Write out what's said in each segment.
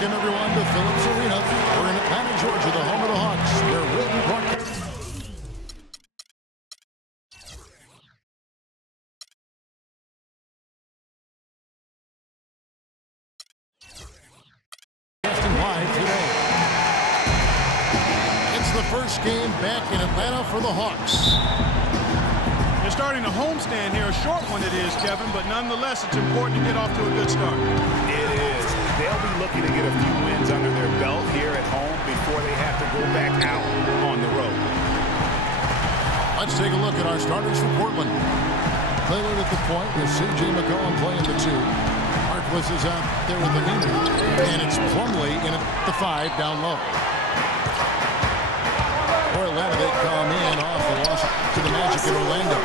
Welcome, everyone, to Phillips Arena. We're in Atlanta, Georgia, the home of the Hawks. Where we'll be broadcasting live today. It's the first game back in Atlanta for the Hawks. They're starting a homestand here, a short one it is, Kevin, but nonetheless, it's important to get off to a good start. It is. They'll be looking to get a few wins under their belt here at home before they have to go back out on the road. Let's take a look at our starters for Portland. Lillard at the point with C.J. McCollum playing the 2. Harkless is out there with the knee. And it's Plumlee in at the 5 down low. For Atlanta, they come in off the loss to the Magic in Orlando.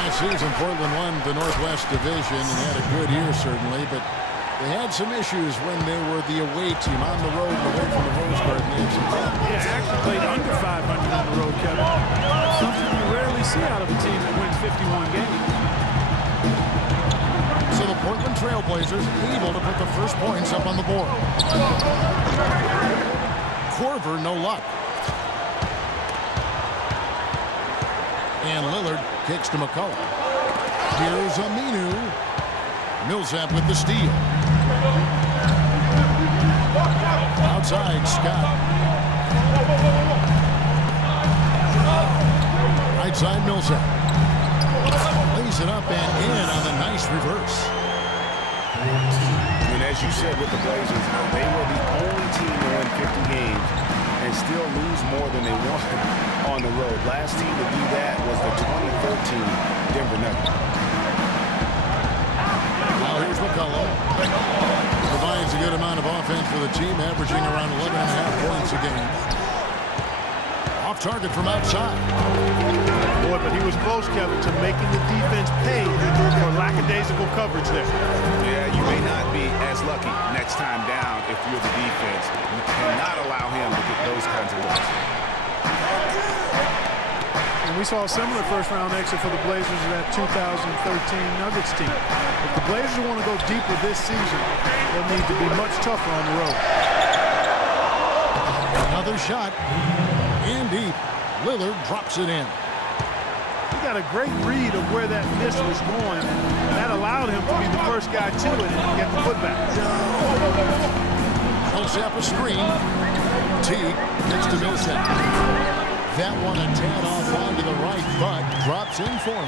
Last season, Portland won the Northwest Division and had a good year, certainly, but they had some issues when they were the away team on the road and away from the Rose Garden. They had some problems. Yeah, actually played under 500 on the road, Kevin. Something you rarely see out of a team that wins 51 games. So the Portland Trailblazers able to put the first points up on the board. Korver, no luck. And Lillard kicks to McCollum. Here's Aminu. Millsap with the steal. Outside, Scott. Right side, Millsap. Lays it up and in on the nice reverse. And as you said with the Blazers, they were the only team to win 50 games and still lose more than they won on the road. Last team to do that was the 2013 Denver Nuggets. Now here's McCollum. Provides a good amount of offense for the team, averaging around 11.5 points a game. Off target from outside. Boy, but he was close, Kevin, to making the defense pay for lackadaisical coverage there. Yeah, you may not be as lucky next time down if you're the defense. You cannot allow him to get those kinds of looks. And we saw a similar first-round exit for the Blazers of that 2013 Nuggets team. If the Blazers want to go deeper this season, they'll need to be much tougher on the road. Another shot. And deep. Lillard drops it in. He got a great read of where that miss was going, and that allowed him to be the first guy to it and get the putback. Millsap a screen. Teague gets to Millsap. That one a tad off onto the right, but drops in for him.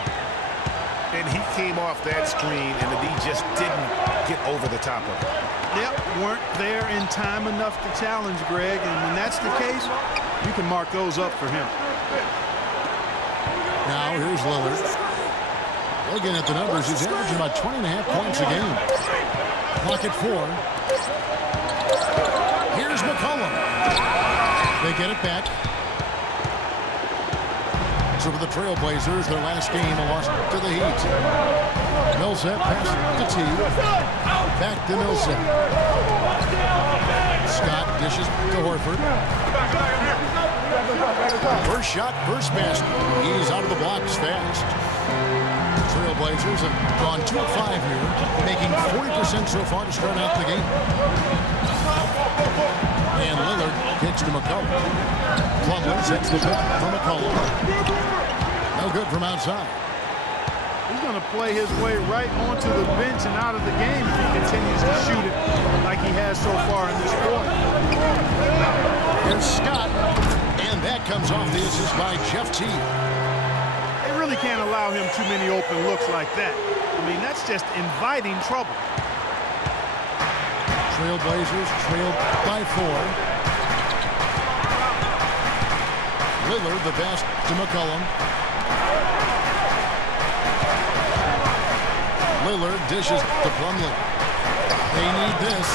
And he came off that screen, and the D just didn't get over the top of it. Yep, weren't there in time enough to challenge Greg, and when that's the case, you can mark those up for him. Now here's Lillard. Looking at the numbers, he's averaging about 20.5 points a game. Clock at 4. Here's McCollum. They get it back. So for the Trailblazers, their last game, a loss to the Heat. Millsap pass to T. Back to Millsap. Scott dishes to Horford. First shot, first basket. He's out of the blocks fast. Trailblazers have gone 2 of 5 here, making 40% so far to start out the game. And Lillard kicks to McCollum. Plumlee sets the pick for McCollum. No good from outside. He's going to play his way right onto the bench and out of the game if he continues to shoot it like he has so far in this quarter. Here's Scott, and that comes off the assist by Jeff T. They really can't allow him too many open looks like that. I mean, that's just inviting trouble. Trailblazers trailed by 4. Lillard the best to McCollum. Lillard dishes to Plumlee. They need this.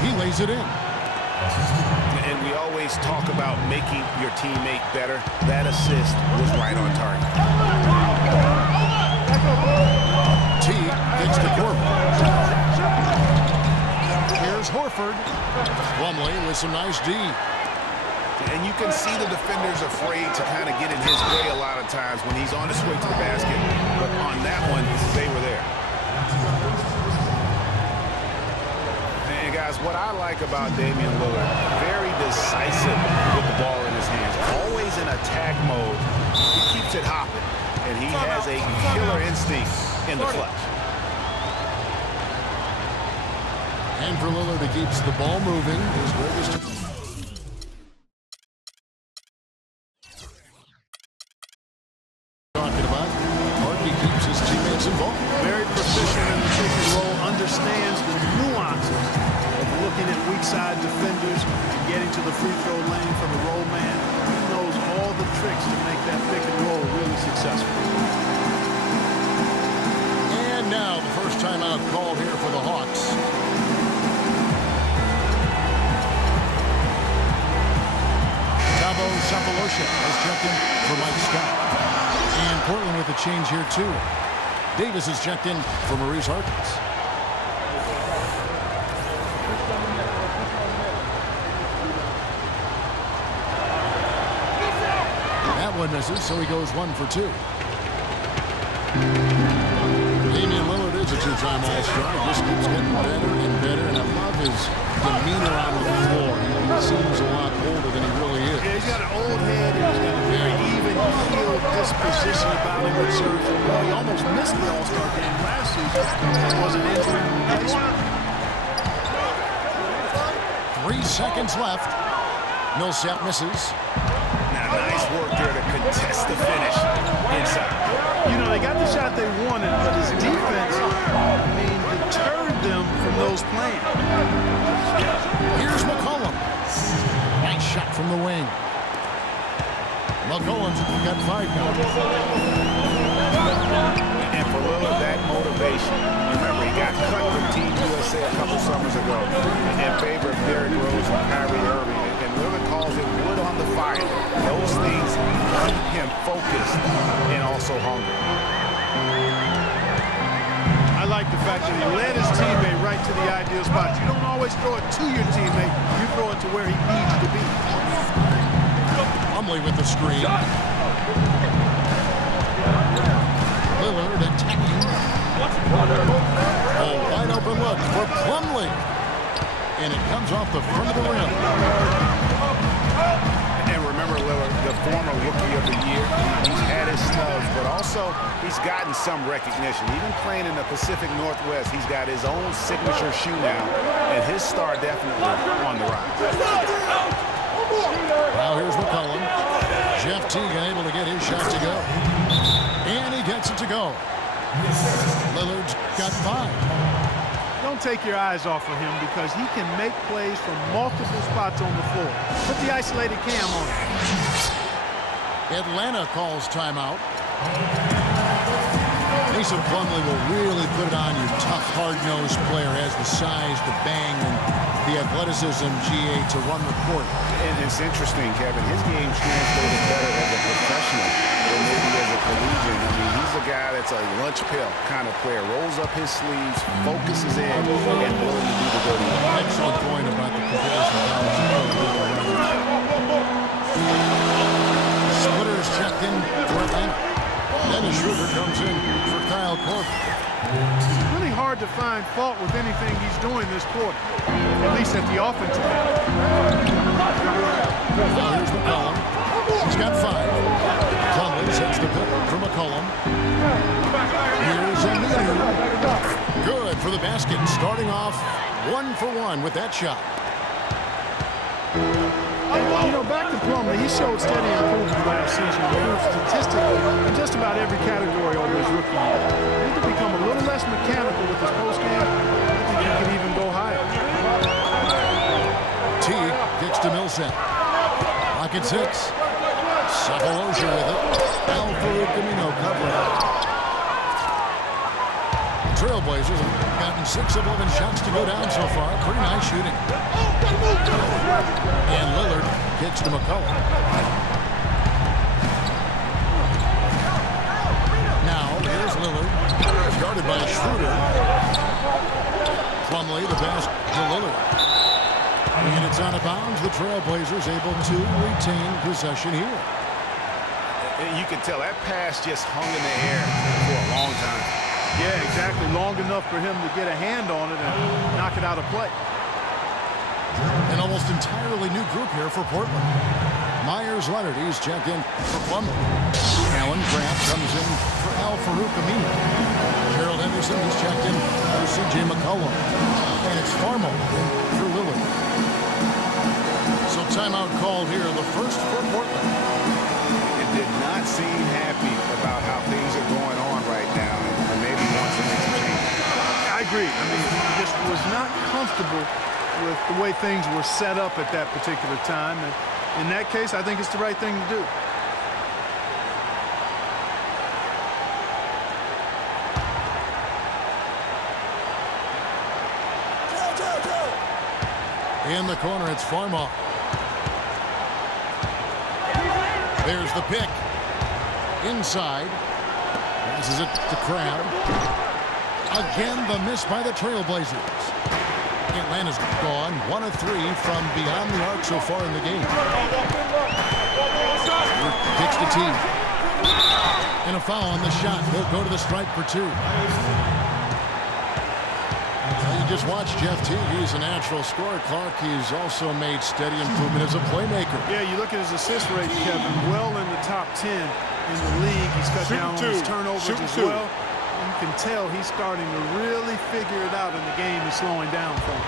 He lays it in. And we always talk about making your teammate better. That assist was right on target. T gets to Korver. Here's Horford. Plumlee with some nice D. And you can see the defenders afraid to kind of get in his way a lot of times when he's on his way to the basket. But on that one, they were there. what I like about Damian Lillard, very decisive with the ball in his hands. Always in attack mode. He keeps it hopping, and he has a killer instinct in the clutch. And for Lillard, he keeps the ball moving. His greatest. Talking about, Hardy keeps his teammates involved. Very proficient in the pick and roll, understands the nuances of looking at weak side defenders and getting to the free throw lane from the roll man. He knows all the tricks to make that pick and roll really successful. And now the first timeout called here for the Hawks. Tabo Sapolosha has checked in for Mike Scott. And Portland with a change here, too. Davis is checked in for Maurice Harkins. That one misses, so he goes 1 for 2. Damian Lillard is a two-time All-Star. He just keeps getting better and better, and I love his demeanor on the floor. He seems a lot older than he really is. Yeah, he's got an old head, and he's got a very even-keeled disposition about him that serves him well. He almost missed the All-Star game last season. It was an injury replacement. 3 seconds left. Millsap misses. Now, nice work there to contest the finish inside. You know, they got the shot they wanted, but his defense, deterred them from those plans. Here's McCollum. Nice shot from the wing. McCollum's got 5 now. And for Lillard, that motivation. Remember, he got cut from Team USA a couple summers ago in favor of Derrick Rose and Kyrie Irving. And Lillard calls it wood on the fire. Those things keep him focused and also hungry. I like the fact that he led his teammate right to the ideal spot. You don't always throw it to your teammate. You throw it to where he needs to be. Plumlee with the screen. Lillard attacking. A wide open look for Plumlee. And it comes off the front of the rim. And remember Lillard, the former Rookie of the Year. He's had his snubs, but also he's gotten some recognition. Even playing in the Pacific Northwest, he's got his own signature shoe now, and his star definitely on the rise. Now here's McCollum. Jeff Teague able to get his shot to go. And he gets it to go. Lillard's got 5. Don't take your eyes off of him because he can make plays from multiple spots on the floor. Put the isolated cam on him. Atlanta calls timeout. Mason Plumlee will really put it on your tough, hard-nosed player. Has the size, the bang, and the athleticism, GA, to run the court. And it's interesting, Kevin. His game translated better as a professional than maybe as a collegiate. I mean, he's a guy that's a lunch pail kind of player. Rolls up his sleeves, focuses in, and willing to do the dirty work. Excellent point about the comparison. Splitters checked in for Atlanta. Dennis Schroeder comes in for Kyle Korver. It's really hard to find fault with anything he's doing this quarter, at least at the offensive end. Now here's McCollum. He's got 5. Plumlee sets the pick for McCollum. Here's Aminu. Good for the basket. Starting off 1 for 1 with that shot. You know, back to Plumlee, he showed steady improvement last season, improved statistically in just about every category over his rookie year. He could become a little less mechanical with his postgame. I think he could even go higher. Teague gets to Millsap. Pocket 6. Sapolosha with it. Al-Farouq Aminu covering. Trailblazers have gotten 6 of 11 shots to go down so far. Pretty nice shooting. And Lillard kicks to McCollum. Now here's Lillard. Guarded by Schroeder. Plumlee the pass to Lillard. And it's out of bounds. The Trailblazers able to retain possession here. You can tell that pass just hung in the air for a long time. Yeah, exactly. Long enough for him to get a hand on it and knock it out of play. An almost entirely new group here for Portland. Myers Leonard, he's checked in for Plumlee. Alan Grant comes in for Al Farouk Aminu. Gerald Henderson, he's checked in for C.J. McCollum. And it's Farmo for Lillard. So timeout called here, the first for Portland. It did not seem happy about how things are going on right now, and maybe wants to make some changes. I agree. I mean, he just was not comfortable with the way things were set up at that particular time. And in that case, I think it's the right thing to do. In the corner, it's Farmo. There's the pick. Inside. Passes it to Crabbe. Again, the miss by the Trailblazers. Atlanta's gone 1 of 3 from beyond the arc so far in the game. Kicks to T. And a foul on the shot. He'll go to the stripe for 2. You just watched Jeff Teague. He's a natural scorer. Clark, he's also made steady improvement as a playmaker. Yeah, you look at his assist rate, Kevin, well in the top 10 in the league. He's cut down on his turnovers as well. You can tell he's starting to really figure it out, and the game is slowing down for him.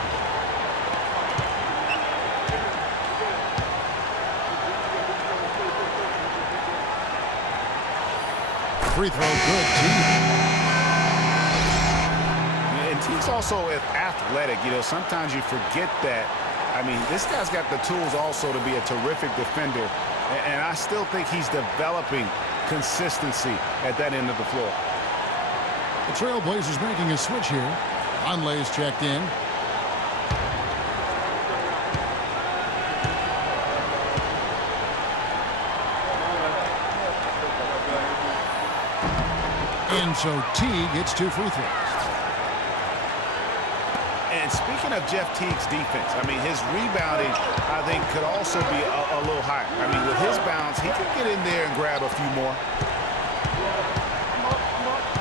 Free throw, good. And Teague's also athletic. You know, sometimes you forget that. I mean, this guy's got the tools also to be a terrific defender, and I still think he's developing consistency at that end of the floor. The Trailblazers making a switch here. Conley's checked in. And so Teague gets 2 free throws. And speaking of Jeff Teague's defense, I mean, his rebounding, I think, could also be a little higher. I mean, with his bounce, he can get in there and grab a few more.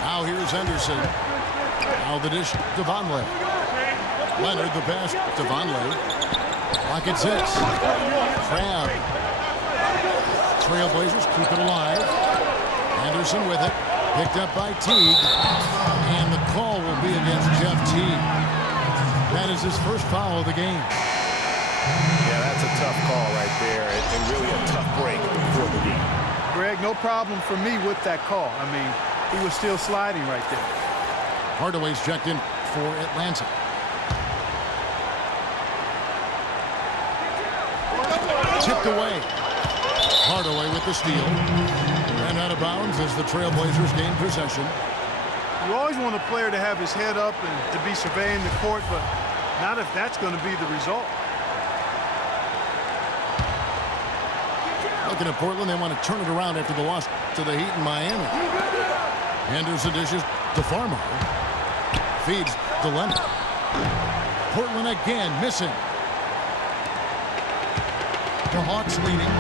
Now here's Henderson. Now the dish to Vonleh. Leonard the pass to Vonleh. Clock at 6. Crabbe. Trailblazers keep it alive. Henderson with it. Picked up by Teague. And the call will be against Jeff Teague. That is his first foul of the game. Yeah, that's a tough call right there, and really a tough break for the league. Greg, no problem for me with that call. I mean, he was still sliding right there. Hardaway's checked in for Atlanta. Tipped away. Hardaway with the steal. And out of bounds as the Trailblazers gain possession. You always want a player to have his head up and to be surveying the court, but not if that's going to be the result. Looking at Portland, they want to turn it around after the loss to the Heat in Miami. Henderson dishes to Farmer. Feeds to Leonard. Portland again missing. The Hawks leading.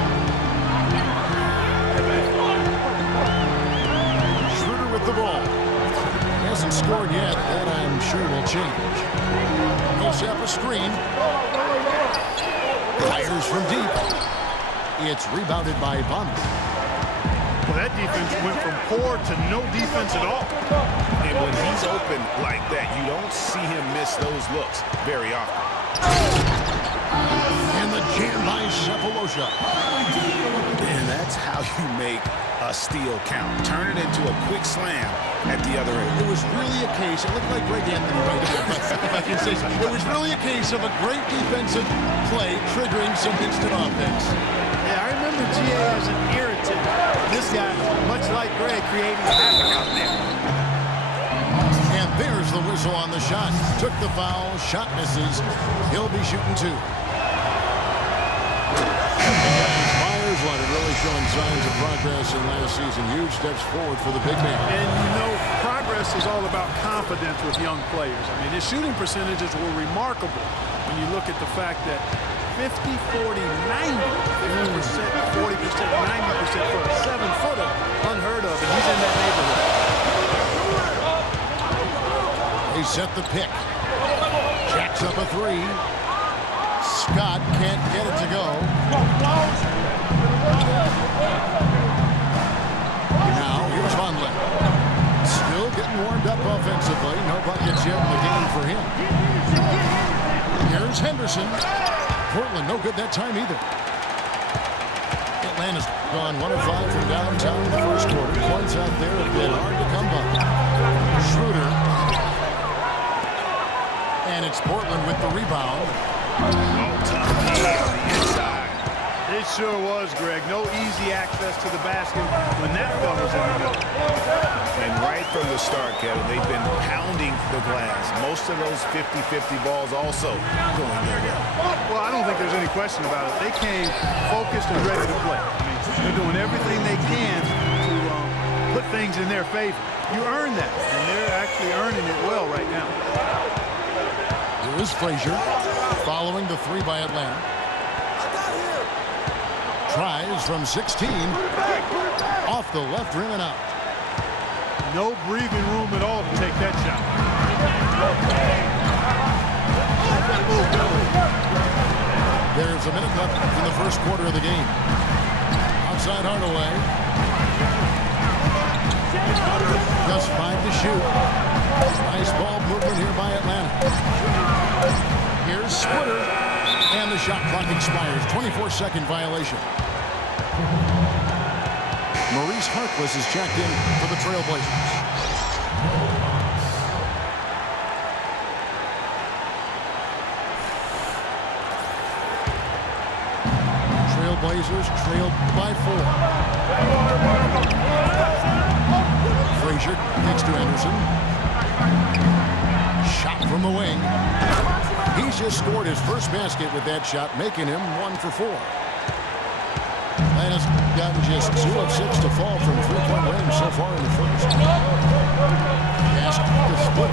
Schroeder with the ball. Hasn't scored yet. That I'm sure will change. Millsap a screen. Fires from deep. It's rebounded by Vonleh. Well, that defense went from poor to no defense at all. And when he's open like that, you don't see him miss those looks very often. And the jam by Cephalosha. And that's how you make a steal count. Turn it into a quick slam at the other end. It was really a case, it looked like Greg Anthony right there, but if I can say so. It was really a case of a great defensive play triggering some instant offense. Yeah, I remember GA as an irritant. This guy, much like Greg, creating havoc out there. And there's the whistle on the shot. Took the foul, shot misses. He'll be shooting 2. Myers Leonard really showing signs of progress in last season. Huge steps forward for the big man. And you know, progress is all about confidence with young players. I mean, his shooting percentages were remarkable when you look at the fact that 50, 40, 90, 50%, 40%, 90% for a 7-footer, unheard of, and he's in that neighborhood. They set the pick. Jacks up a 3. Scott can't get it to go. Now here's Vonleh. Still getting warmed up offensively. No buckets yet in the game for him. Here's Henderson. Portland no good that time either. Atlanta's gone 1 of 5 from downtown in the first quarter. Points out there have been hard to come by. Schroeder. And it's Portland with the rebound. Tough D on the inside. It sure was, Greg. No easy access to the basket when that fella's in the middle. And right from the start, Kevin, they've been pounding the glass. Most of those 50-50 balls also going their way. Well, I don't think there's any question about it. They came focused and ready to play. I mean, they're doing everything they can to put things in their favor. You earn that, and they're actually earning it well right now. Here's Frazier following the 3 by Atlanta. Tries from 16. Off the left rim and out. No breathing room at all to take that shot. There's a minute left in the first quarter of the game. Outside Hardaway. Just 5 to shoot. Nice ball movement here by Atlanta. Here's Splitter. And the shot clock expires. 24-second violation. Maurice Harkless is checked in for the Trailblazers. Trailblazers trailed by 4. Frazier takes to Anderson. Shot from the wing. He's just scored his first basket with that shot, making him 1 for 4. Atlanta's gotten just 2 of 6 to fall from 3-point range so far in the first. Pass to Split.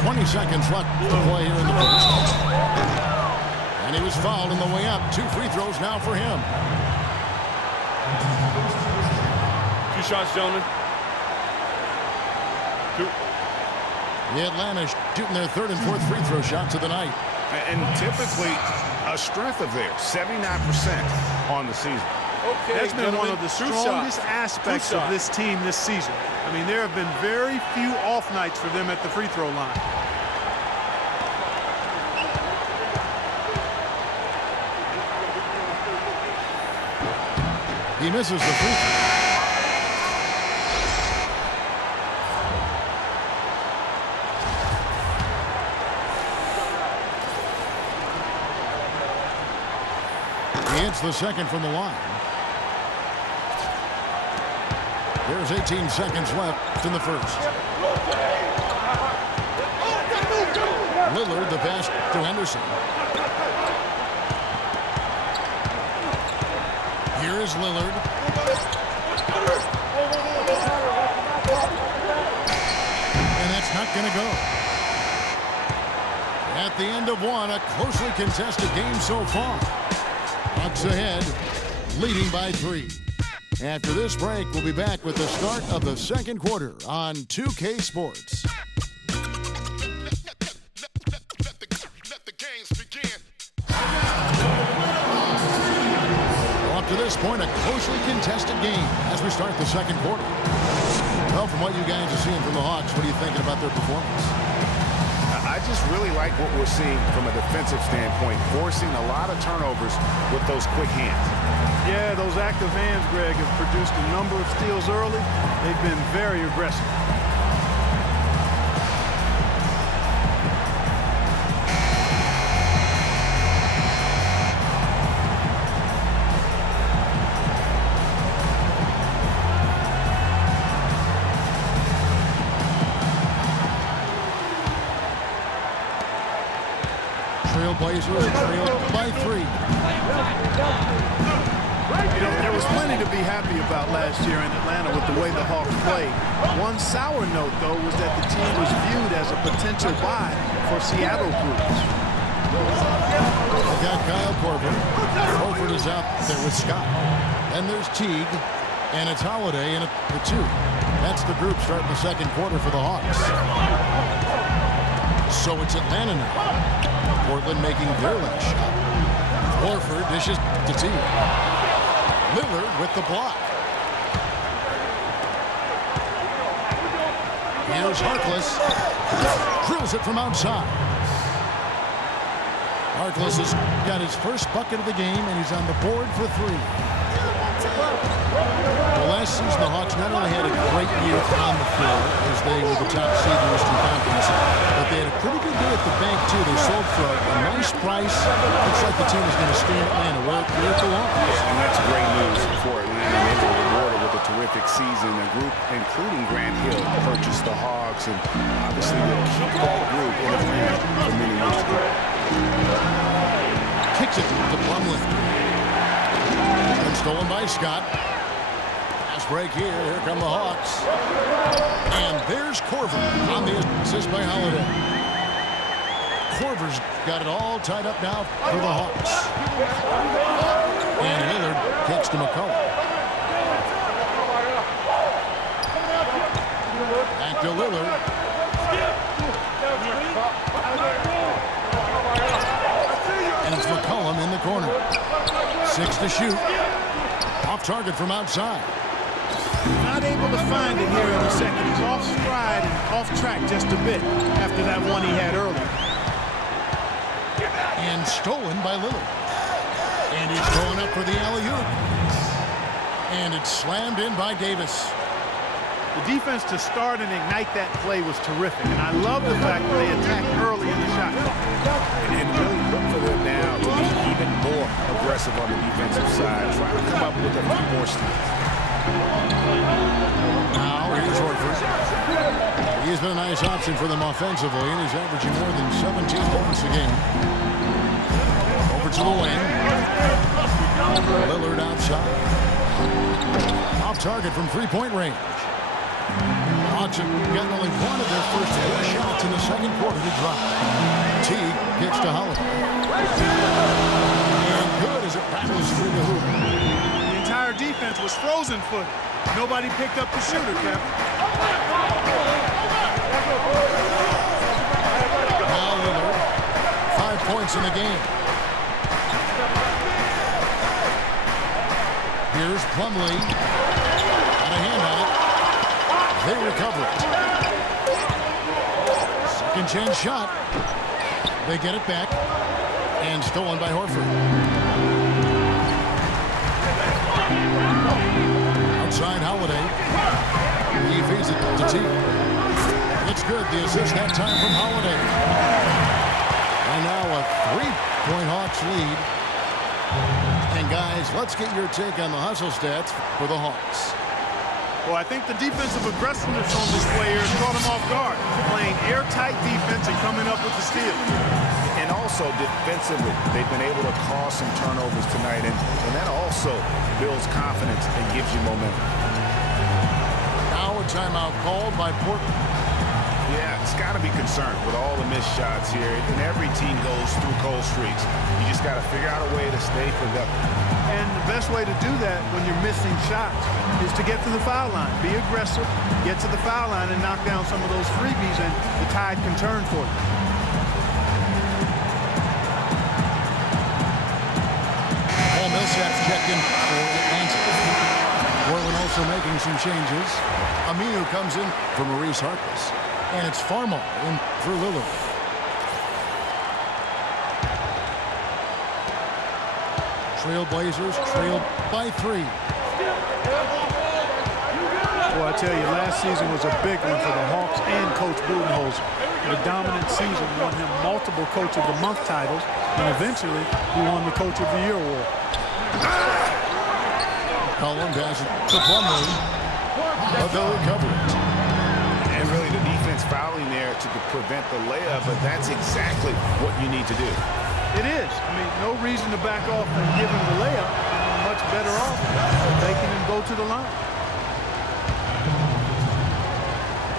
20 seconds left to play here in the first. And he was fouled on the way up. 2 free throws now for him. 2 shots, gentlemen. 2. The Atlanta shooting their 3rd and 4th free throw shots of the night. And typically a strength of theirs, 79% on the season. Okay, that's been one of the strongest aspects of this team this season. I mean, there have been very few off nights for them at the free throw line. He misses the free throw. It's the second from the line. There's 18 seconds left in the first. Lillard, the pass to Henderson. Here is Lillard. And that's not going to go. At the end of 1, a closely contested game so far. Bucks ahead, leading by 3. After this break, we'll be back with the start of the second quarter on 2K Sports. Let the games begin. Well, up to this point, a closely contested game as we start the second quarter. Well, from what you guys are seeing from the Hawks, what are you thinking about their performance? I just really like what we're seeing from a defensive standpoint, forcing a lot of turnovers with those quick hands. Yeah, those active hands, Greg, have produced a number of steals early. They've been very aggressive. Trailblazers trailed by 3. You know, there was plenty to be happy about last year in Atlanta with the way the Hawks played. One sour note, though, was that the team was viewed as a potential buy for Seattle groups. They've got Kyle Korver. Horford is out there with Scott. Then there's Teague. And it's Holiday in the 2. That's the group starting the second quarter for the Hawks. So it's Atlanta now. Portland making their last shot. Horford dishes to T. Lillard with the block. Here's Harkless. Drills it from outside. Harkless has got his first bucket of the game, and he's on the board for 3. Well, last season, the Hawks not only had a great year on the floor, as they were the top seed in the Eastern Conference, but they had a pretty good day at the bank, too. They sold for a nice price. Looks like the team is going to stay in Atlanta where it belongs. And that's great news for Atlanta. They were rewarded with a terrific season. A group, including Grant Hill, purchased the Hawks, and obviously will keep that group in Atlanta for many years to come. Kicks it to Plumlee. And stolen by Scott. Pass break here. Here come the Hawks. And there's Korver on the assist by Holiday. Korver's got it all tied up now for the Hawks. And Lillard kicks to McCollum. Back to Lillard. And it's McCollum in the corner. 6 to shoot. Off target from outside. Not able to find it here in the second. He's off stride and off track just a bit after that one he had earlier. And stolen by Lillard. And he's going up for the alley-oop. And it's slammed in by Davis. The defense to start and ignite that play was terrific, and I love the fact that they attacked early in the shot clock. And really look for them now to be even more aggressive on the defensive side, trying to come up with a few more steals. Now here's Horford. He's been a nice option for them offensively, and he's averaging more than 17 points a game. Over to the wing. Lillard outside. Off target from three-point range. Hawks have gotten only one of their first 4 shots in the second quarter to drop. Teague gets to Holiday. And good as it rattles through the hoop. The entire defense was frozen footed. Nobody picked up the shooter, Kevin. Now Lillard, 5 points in the game. Here's Plumlee. Got a hand on it. They recover it. Second chance shot. They get it back. And stolen by Horford. Outside Holiday. He feeds it to T. It's good. The assist that time from Holiday. And now a 3-point Hawks lead. And guys, let's get your take on the hustle stats for the Hawks. Well, I think the defensive aggressiveness on display here has caught them off guard, playing airtight defense and coming up with the steal. And also defensively, they've been able to cause some turnovers tonight, and that also builds confidence and gives you momentum. Now a timeout called by Portland. Yeah, it's got to be concerned with all the missed shots here, and every team goes through cold streaks. You just got to figure out a way to stay productive. And the best way to do that when you're missing shots is to get to the foul line. Be aggressive, get to the foul line, and knock down some of those freebies, and the tide can turn for you. Paul Millsap's checked in for Atlanta. Portland also making some changes. Aminu comes in for Maurice Harkless. And it's Farmar in for Lillard. Trailblazers trailed by 3. Well, I tell you, last season was a big one for the Hawks and Coach Budenholzer. A dominant season won him multiple Coach of the Month titles, and eventually he won the Coach of the Year award. Collins has it to Plumlee, but they'll recover it. And really the defense fouling there to prevent the layup, but that's exactly what you need to do. It is. I mean, no reason to back off and give him the layup. Much better off making him go to the line.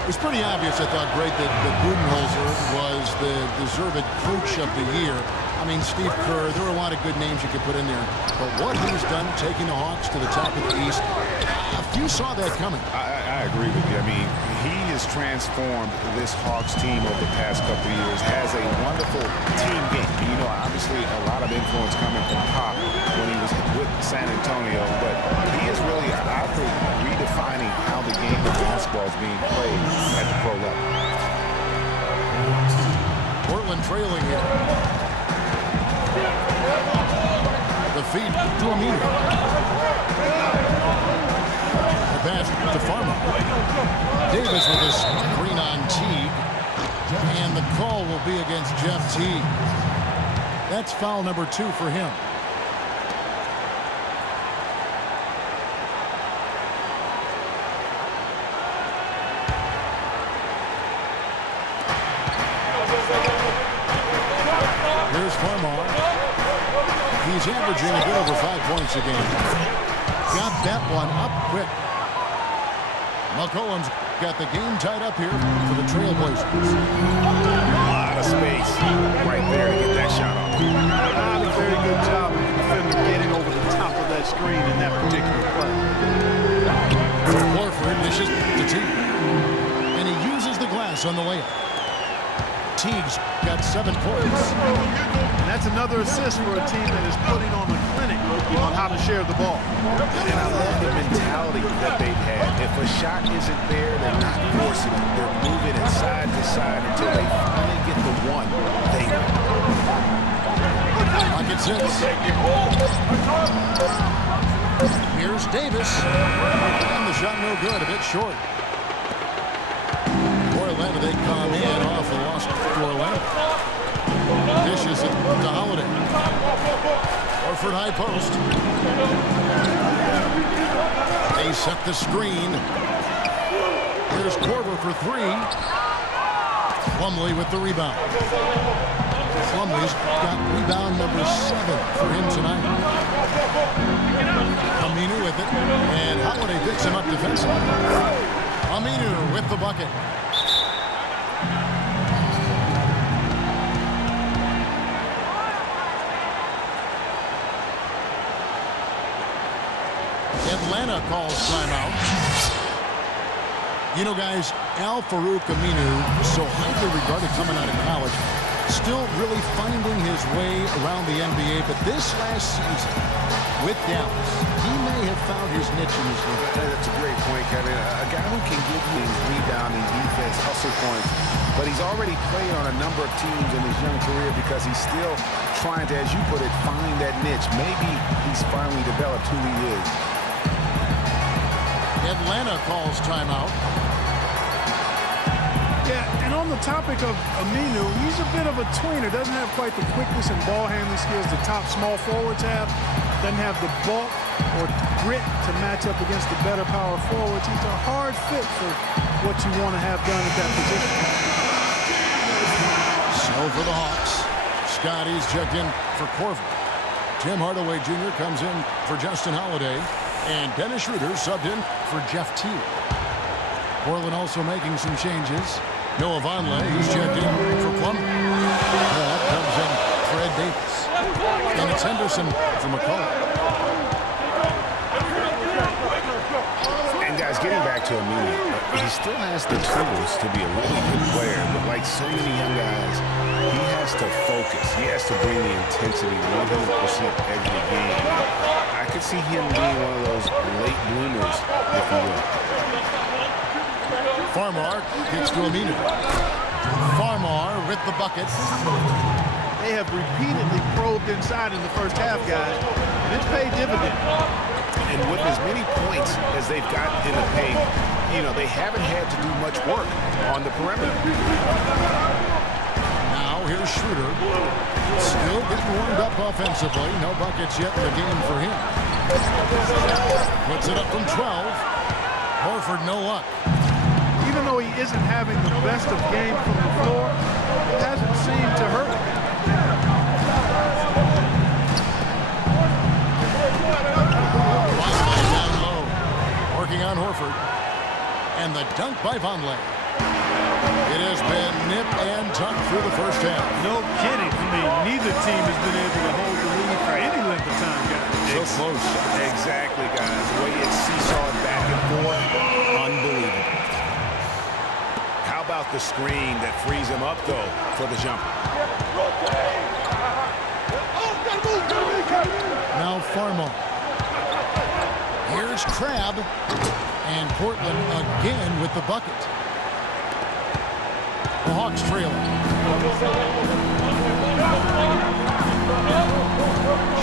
It was pretty obvious, I thought, Greg, that Budenholzer was the deserved Coach of the Year. I mean, Steve Kerr, there were a lot of good names you could put in there. But what he's done taking the Hawks to the top of the East, You saw that coming. I agree with you. I mean, he has transformed this Hawks team over the past couple of years, has a wonderful team game. You know, obviously a lot of influence coming from Pop when he was with San Antonio, but he is really, I think, redefining how the game of basketball is being played at the pro level. Portland trailing here. The feed to Aminu. The pass to Farmer. Davis with a screen on Teague. And the call will be against Jeff Teague. That's foul number 2 for him. Here's Farmer. He's averaging a bit over 5 points a game. Got that one up quick. McCollum's got the game tied up here for the Trailblazers. A lot of space right there to get that shot off. A very good job of the defender getting over the top of that screen in that particular play. Horford dishes to Teague. And he uses the glass on the layup. Teague's got 7 points. And that's another assist for a team that is putting on a clinic on how to share the ball. And I love the mentality that they've had. If a shot isn't there, they're not forcing it. They're moving it side to side until they finally get the one they want. Pocket 6. Here's Davis. And the shot no good, a bit short. Orlando, they come in off the loss to Orlando. Dishes it to Holiday. Horford high post. They set the screen. Here's Korver for 3. Plumlee with the rebound. Plumlee's got rebound number 7 for him tonight. Aminu with it. And Holiday picks him up defensively. Aminu with the bucket. Atlanta calls timeout. You know, guys, Al-Farouq Aminu, so highly regarded coming out of college, still really finding his way around the NBA. But this last season with Dallas, he may have found his niche in his game. That's a great point, Kevin. A guy who can give you his rebounding, defense, hustle points. But he's already played on a number of teams in his young career because he's still trying to, as you put it, find that niche. Maybe he's finally developed who he is. Atlanta calls timeout. Yeah, and on the topic of Aminu, he's a bit of a tweener. Doesn't have quite the quickness and ball handling skills the top small forwards have. Doesn't have the bulk or grit to match up against the better power forwards. He's a hard fit for what you want to have done at that position. So for the Hawks, Scotty's checked in for Korver. Tim Hardaway Jr. comes in for Justin Holiday. And Dennis Schroeder subbed in for Jeff Teague. Portland also making some changes. Noah Vonleh, he's checked in for Plumlee. That comes in for Ed Davis. And it's Henderson for McCollum. And guys, getting back to Aminu, he still has the tools to be a really good player, but like so many young guys, he has to focus. He has to bring the intensity 100% every game. I could see him being one of those late bloomers, if you will. Farmar gets to Aminu. Farmar with the bucket. They have repeatedly probed inside in the first half, guys, and it's paid dividends. And with as many points as they've got in the paint, you know, they haven't had to do much work on the perimeter. Now here's Schroeder. Still getting warmed up offensively. No buckets yet in the game for him. Puts it up from 12. Horford, no luck. Even though he isn't having the best of games from the floor, it hasn't seemed to hurt him. Vonleh down low. Working on Horford. And the dunk by Vonleh. It has been nip and tuck through the first half. No kidding. I mean, neither team has been able to hold the lead for any length of time, guys. So close. Exactly, guys. The way it's seesawed back and forth, unbelievable. How about the screen that frees him up, though, for the jumper? Now Farmo. Here's Crab. And Portland again with the bucket. The Hawks trailing.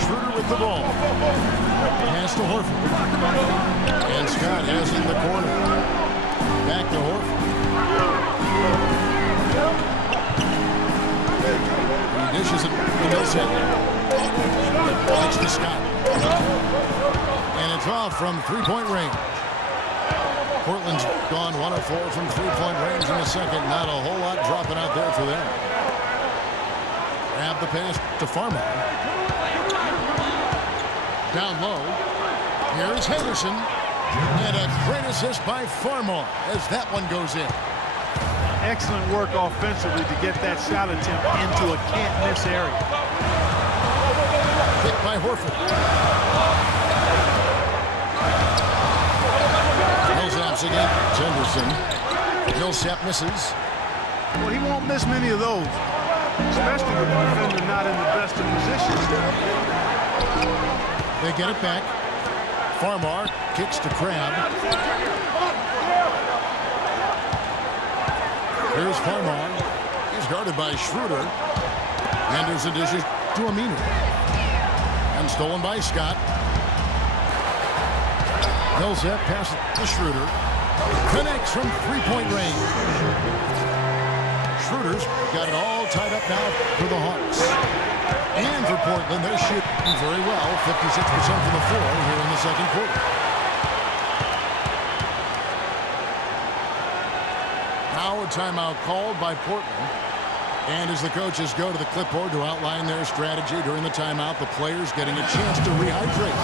Schroeder with the ball. Pass to Horford. And Scott has it in the corner. Back to Horford. He dishes it to Millsap. It's to Scott. And it's off from three-point range. Portland's gone 1 of 4 from three-point range in the second. Not a whole lot dropping out there for them. Grab the pass to Farmer. Down low. Here's Henderson. And a great assist by Farmer as that one goes in. Excellent work offensively to get that shot attempt into a can't-miss area. Hit by Horford. Millsap's against Henderson. Millsap misses. Well, he won't miss many of those, especially with the defender not in the best of positions. They get it back. Farmar kicks to Crab. Here's Farmar. He's guarded by Schroeder. Henderson dishes to Aminu. And stolen by Scott. Millsap passes to Schroeder. Connects from three-point range. Schroeder's got it all tied up now for the Hawks. And for Portland, they're shooting very well. 56% from the floor here in the second quarter. Now a timeout called by Portland. And as the coaches go to the clipboard to outline their strategy during the timeout, the players getting a chance to rehydrate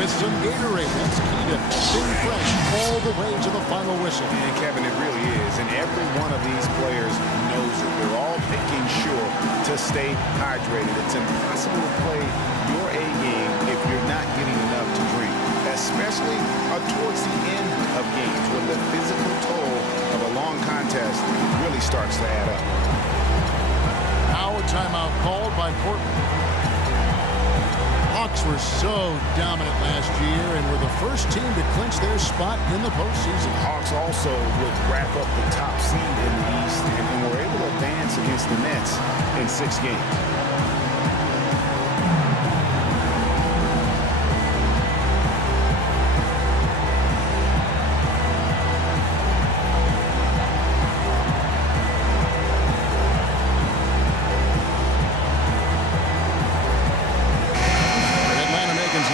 with some Gatorade. That's key to staying fresh all the way to the final whistle. And Kevin, it really is. And every one of these players knows it. They're all making sure to stay hydrated. It's impossible to play your A game if you're not getting enough to drink, especially towards the end of games when the physical toll of a long contest really starts to add up. Now a timeout called by Portland. Hawks were so dominant last year and were the first team to clinch their spot in the postseason. Hawks also would wrap up the top seed in the East and were able to advance against the Nets in 6 games.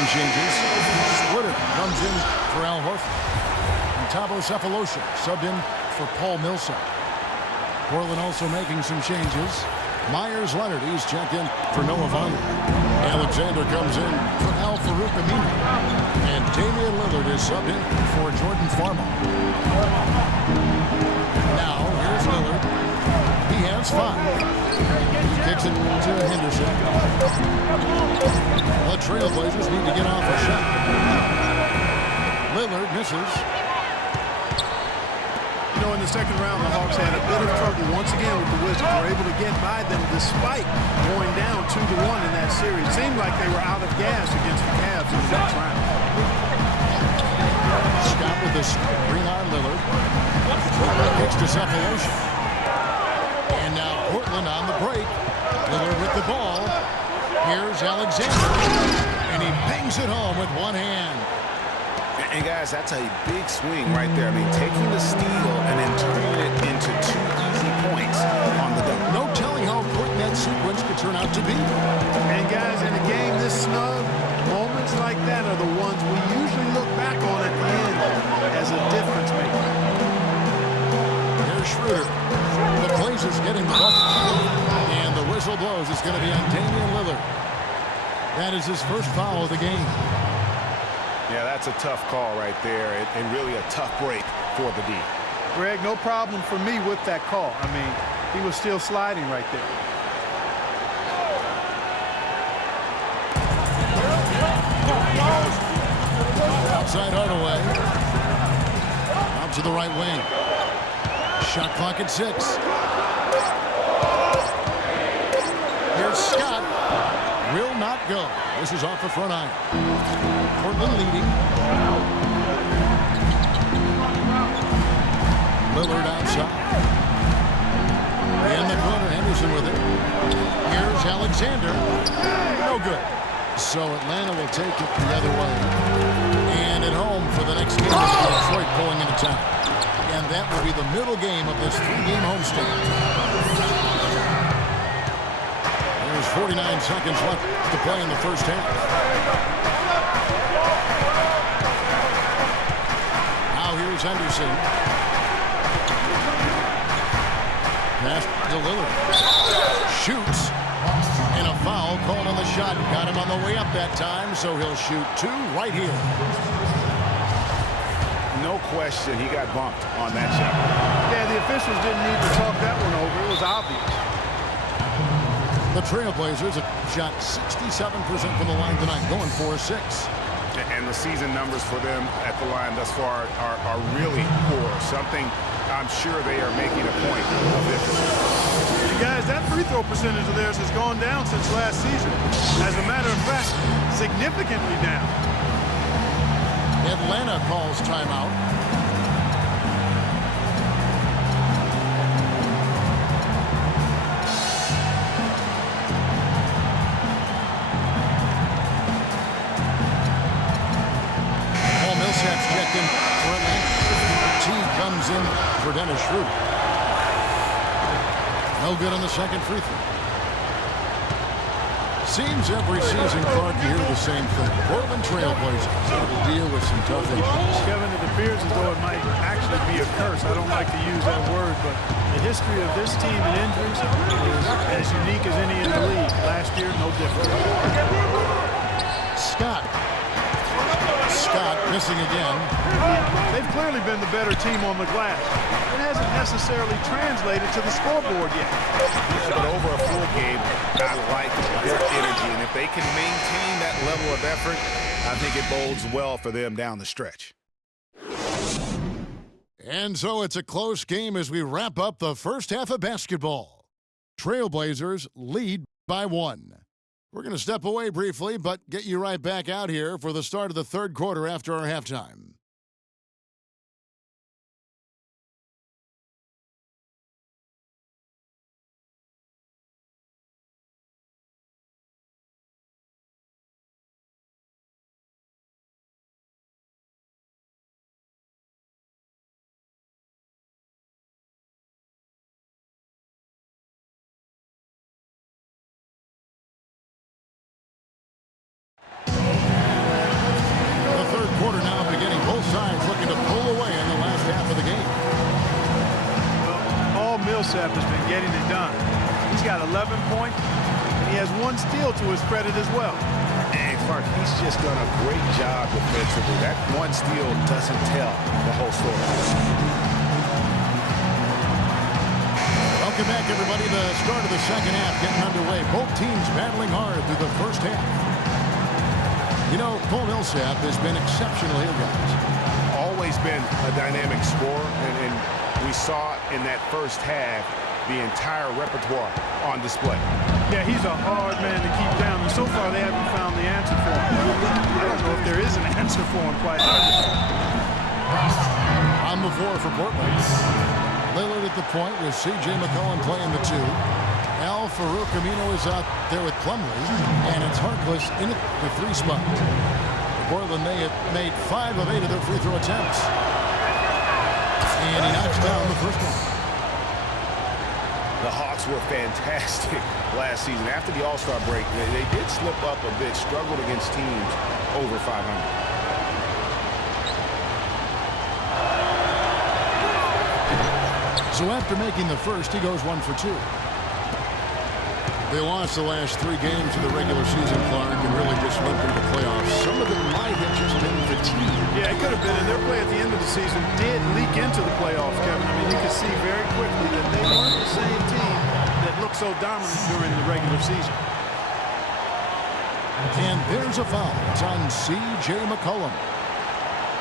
Changes. Splitter comes in for Al Horford. And Thabo Sefolosha subbed in for Paul Millsap. Portland also making some changes. Myers Leonard, he's checked in for Noah Vonleh. Alexander comes in for Al Farouk Aminu. And Damian Lillard is subbed in for Jordan Farmer. Now, here's Lillard. He has 5. He kicks it to Henderson. The Trailblazers need to get off a shot. Lillard misses. You know, in the second round, the Hawks had a bit of trouble once again with the Wizards. Were able to get by them despite going down 2-1 in that series. It seemed like they were out of gas against the Cavs in the next round. Scott with the screen on Lillard. Kicks to Sefolosha. And now Portland on the break. Lillard with the ball. Here's Alexander. And he bangs it home with one hand. And guys, that's a big swing right there. I mean, taking the steal and then turning it into 2 easy points on the dunk. No telling how important that sequence could turn out to be. And guys, in a game this snug, moments like that are the ones we usually look back on at the end as a difference maker. Here's Schroeder. The Blazers getting the bucket. And the whistle blows. It's going to be on Damian Lillard. That is his first foul of the game. Yeah, that's a tough call right there, and really a tough break for the D. Greg, no problem for me with that call. I mean, he was still sliding right there. outside Hardaway. Out to the right wing. Shot clock at 6. Here's Scott. Will not go. This is off the front iron. Portland leading. Lillard outside. In the corner, Henderson with it. Here's Alexander. No good. So Atlanta will take it the other way. And at home for the next game, Detroit pulling into town. And that will be the middle game of this 3-game homestand. There's 49 seconds left to play in the first half. Now here's Henderson. Pass to Lillard. Shoots. And a foul called on the shot. Got him on the way up that time, so he'll shoot 2 right here. No question, he got bumped on that shot. Yeah, the officials didn't need to talk that one over. It was obvious. The Trailblazers have shot 67% from the line tonight, going 4-6. And the season numbers for them at the line thus far are really poor. Something I'm sure they are making a point of this. You guys, that free throw percentage of theirs has gone down since last season. As a matter of fact, significantly down. Atlanta calls timeout. Paul Millsap's checked in for Atlanta. T comes in for Dennis Schroeder. No good on the second free throw. Seems every season, Clark, you hear the same thing. Portland Trailblazers have to deal with some tough issues. Kevin, it appears as though it might actually be a curse. I don't like to use that word, but the history of this team and injuries is as unique as any in the league. Last year, no different. Scott missing again. They've clearly been the better team on the glass. It hasn't necessarily translated to the scoreboard yet. Yeah, but over a full game, I like their energy. And if they can maintain that level of effort, I think it bodes well for them down the stretch. And so it's a close game as we wrap up the first half of basketball. Trailblazers lead by 1. We're going to step away briefly, but get you right back out here for the start of the third quarter after our halftime. Millsap has been getting it done. He's got 11 points, and he has 1 steal to his credit as well. And Clark, he's just done a great job defensively. That 1 steal doesn't tell the whole story. Welcome back, everybody. The start of the second half getting underway. Both teams battling hard through the first half. You know, Paul Millsap has been exceptional here, guys. Always been a dynamic scorer, and we saw in that first half the entire repertoire on display. Yeah, he's a hard man to keep down, and so far they haven't found the answer for him. I don't know if there is an answer for him, quite honestly. On the floor for Portland. Lillard at the point with C.J. McCollum playing the 2. Al Farouk Amino is out there with Plumlee, and it's Harkless in at the 3 spot. Portland, they have made 5 of 8 of their free throw attempts. And he knocks down the first one. The Hawks were fantastic last season. After the All-Star break, they did slip up a bit, struggled against teams over 500. So after making the first, he goes 1 for 2. They lost the last 3 games of the regular season, Clark, and really just limped into the playoffs. Some of it might have just been fatigue. Yeah, it could have been, and their play at the end of the season did leak into the playoffs, Kevin. I mean, you could see very quickly that they weren't the same team that looked so dominant during the regular season. And there's a foul. It's on C.J. McCollum.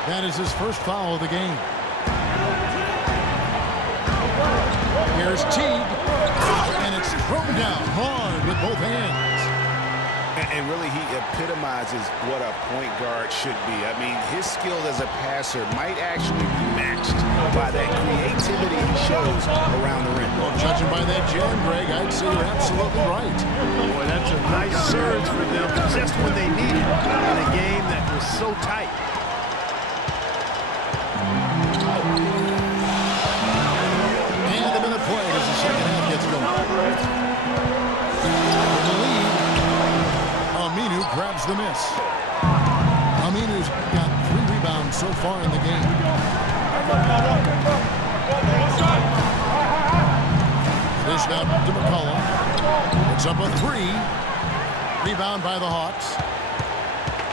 That is his first foul of the game. Here's Teague, and it's thrown down hard with both hands. And really, he epitomizes what a point guard should be. I mean, his skill as a passer might actually be matched by that creativity he shows around the rim. Well, judging by that jam, Greg, I'd say you're absolutely right. Boy, that's a nice surge for them just when they needed it in a game that was so tight. And a minute played as the second half gets going. The lead, Aminu grabs the miss. Aminu's got 3 rebounds so far in the game. Dished out to McCollum. It's up a 3. Rebound by the Hawks.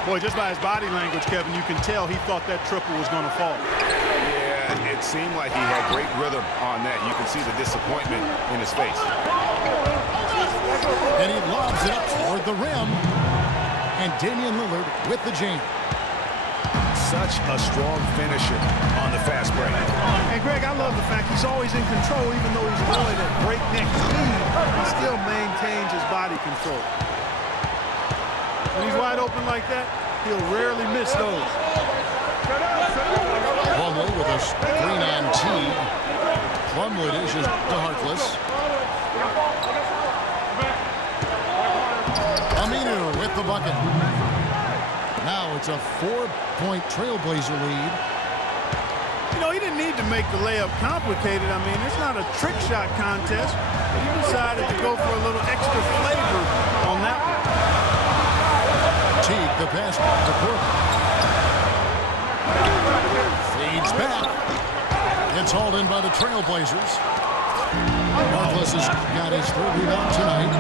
Boy, just by his body language, Kevin, you can tell he thought that triple was going to fall. Yeah, it seemed like he had great rhythm on that. You can see the disappointment in his face. And he lobs it up toward the rim. And Damian Lillard with the jam. Such a strong finisher on the fast break. And Greg, I love the fact he's always in control, even though he's going at breakneck speed. He still maintains his body control. When he's wide open like that, he'll rarely miss those. Plumlee with a screen on Teague. Plumlee dishes to Harkless. Aminu with the bucket. Now it's a 4-point Trailblazer lead. You know, he didn't need to make the layup complicated. I mean, it's not a trick shot contest, but he decided to go for a little extra flavor on that one. Teague, the pass to Porter. Feeds back. It's hauled in by the Trailblazers. Harkless has got his 3rd rebound tonight.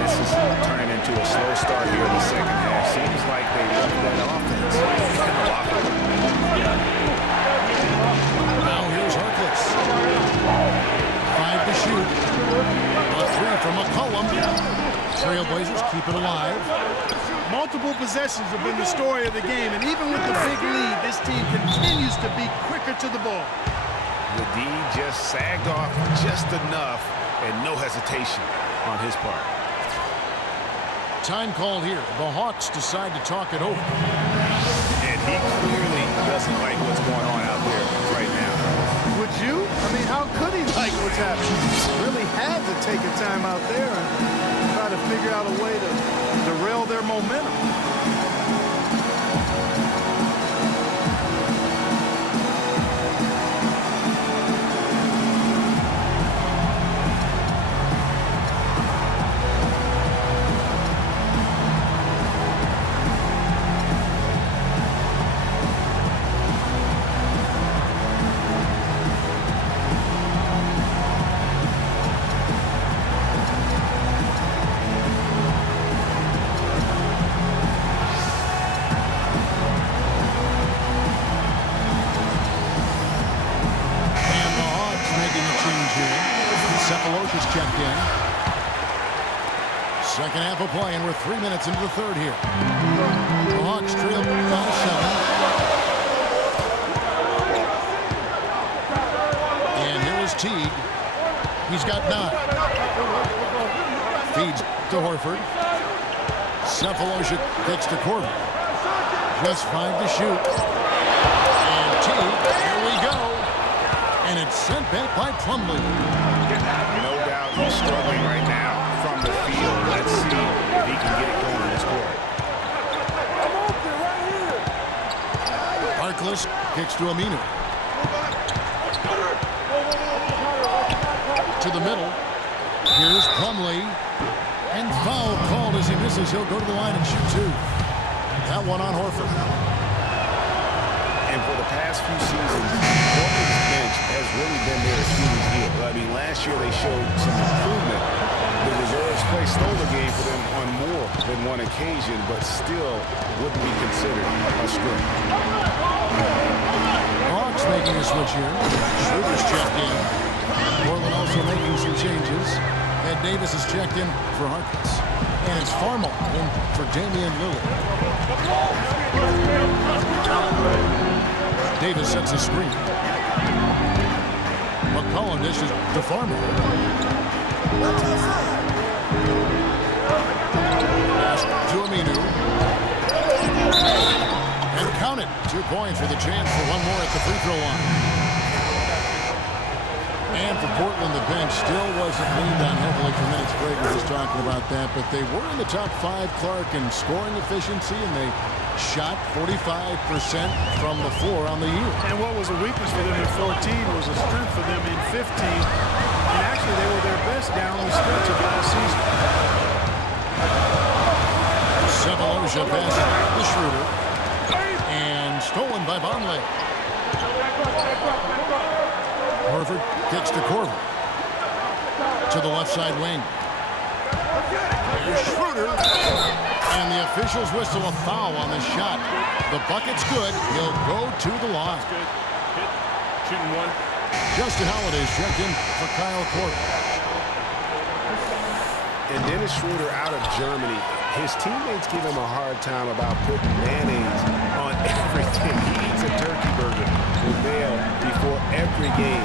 This is turning into a slow start here in the second half. Seems like they love that offense. Now here's Harkless. 5 to shoot. A 3 from McCollum. Trailblazers keep it alive. Multiple possessions have been the story of the game, and even with the big lead, this team continues to be quicker to the ball. The D just sagged off just enough, and no hesitation on his part. Time called here. The Hawks decide to talk it over. And he clearly doesn't like what's going on out there right now. Would you? I mean, how could he like what's happening? Really had to take a time out there and try to figure out a way to derail their momentum. Checked in. Second half of play, and we're 3 minutes into the 3rd here. The Hawks trail by 7. And here is Teague. He's got 9. Feeds to Horford. Cephalosha gets to Corbin. Just 5 to shoot. And Teague, here we go. And it's sent back by Plumlee. No doubt he's struggling right now from the field. Let's see if he can get it going in this quarter. Harkless kicks to Aminu. To the middle. Here's Plumlee. And foul called as he misses. He'll go to the line and shoot 2. That one on Horford. And for the past few seasons, Portland's bench has really been their Achilles heel. I mean, last year they showed some improvement. The reserves play stole the game for them on more than one occasion, but still wouldn't be considered a strength. Hawks making a switch here. Schroeder's checked in. Portland also making some changes. And Ed Davis is checked in for Harkless. And it's Farmel in for Damian Lillard. Davis sets a screen. McCollum dishes to Farmel. Pass to Aminu. And count it. 2 points with a chance for one more at the free throw line. And for Portland, the bench still wasn't leaned on heavily for minutes. Greg was just talking about that, but they were in the top 5, Clark, in scoring efficiency, and they shot 45% from the floor on the year. And what was a weakness for them in 14 was a strength for them in 15. And actually, they were their best down the stretch of last season. Sefolosha passes to Schroeder. And stolen by Vonleh. Horford kicks to Korver. To the left side wing. Here's Schroeder. And the officials whistle a foul on the shot. The bucket's good. He'll go to the line. Good. Hit. Shooting one. Justin Holiday's checked in for Kyle Korver. And Dennis Schroeder out of Germany. His teammates give him a hard time about putting mayonnaise on everything. He eats a turkey burger with mayo before every game.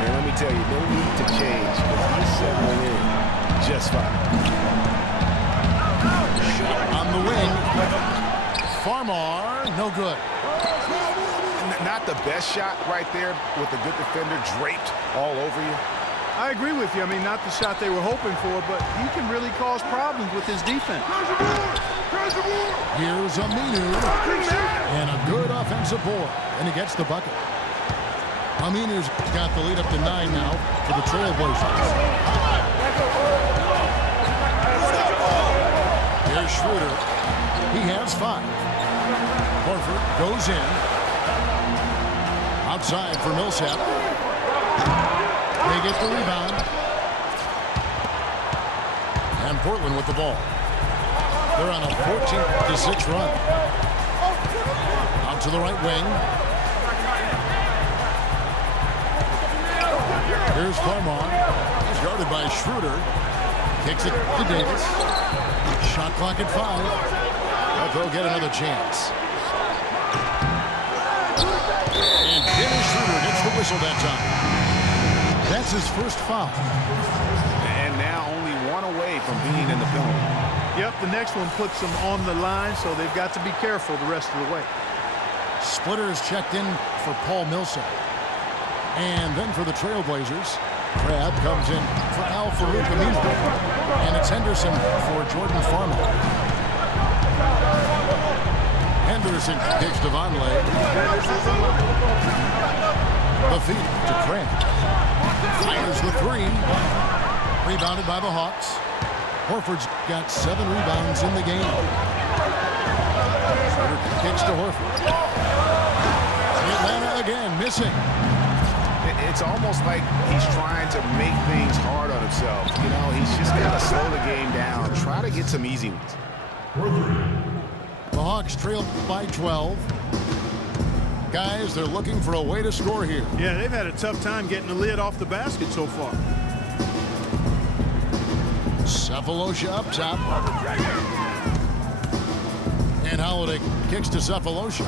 And let me tell you, no need to change because he's settling in just fine. Shot on the wing. Farmar, no good. Not the best shot right there with a good defender draped all over you. I agree with you. I mean, not the shot they were hoping for, but he can really cause problems with his defense. Here's Aminu. And a good offensive board. And he gets the bucket. Aminu's got the lead up to 9 now for the Trailblazers. Here's Schroeder. He has 5. Horford goes in. Outside for Millsap. They get the rebound. And Portland with the ball. They're on a 14-6 run. Out to the right wing. Here's Farmar. He's guarded by Schroeder. Kicks it to Davis. Shot clock at 5. But they'll get another chance. And Dennis Schroeder gets the whistle that time. That's his first foul. And now only one away from being in the penalty. Yep, the next one puts them on the line, so they've got to be careful the rest of the way. Splitter is checked in for Paul Millsap. And then for the Trailblazers, Crab comes in for Al Farouk Aminu. And it's Henderson for Jordan Farmel. Henderson kicks to Vonleh. The feed to Crab. Fires the 3. Rebounded by the Hawks. Horford's got 7 rebounds in the game. Schroeder kicks to Horford. Atlanta again missing. It's almost like he's trying to make things hard on himself. You know, he's just got to slow the game down. Try to get some easy ones. The Hawks trail by 12. Guys, they're looking for a way to score here. Yeah, they've had a tough time getting the lid off the basket so far. Sefolosha up top. And Holiday kicks to Sefolosha.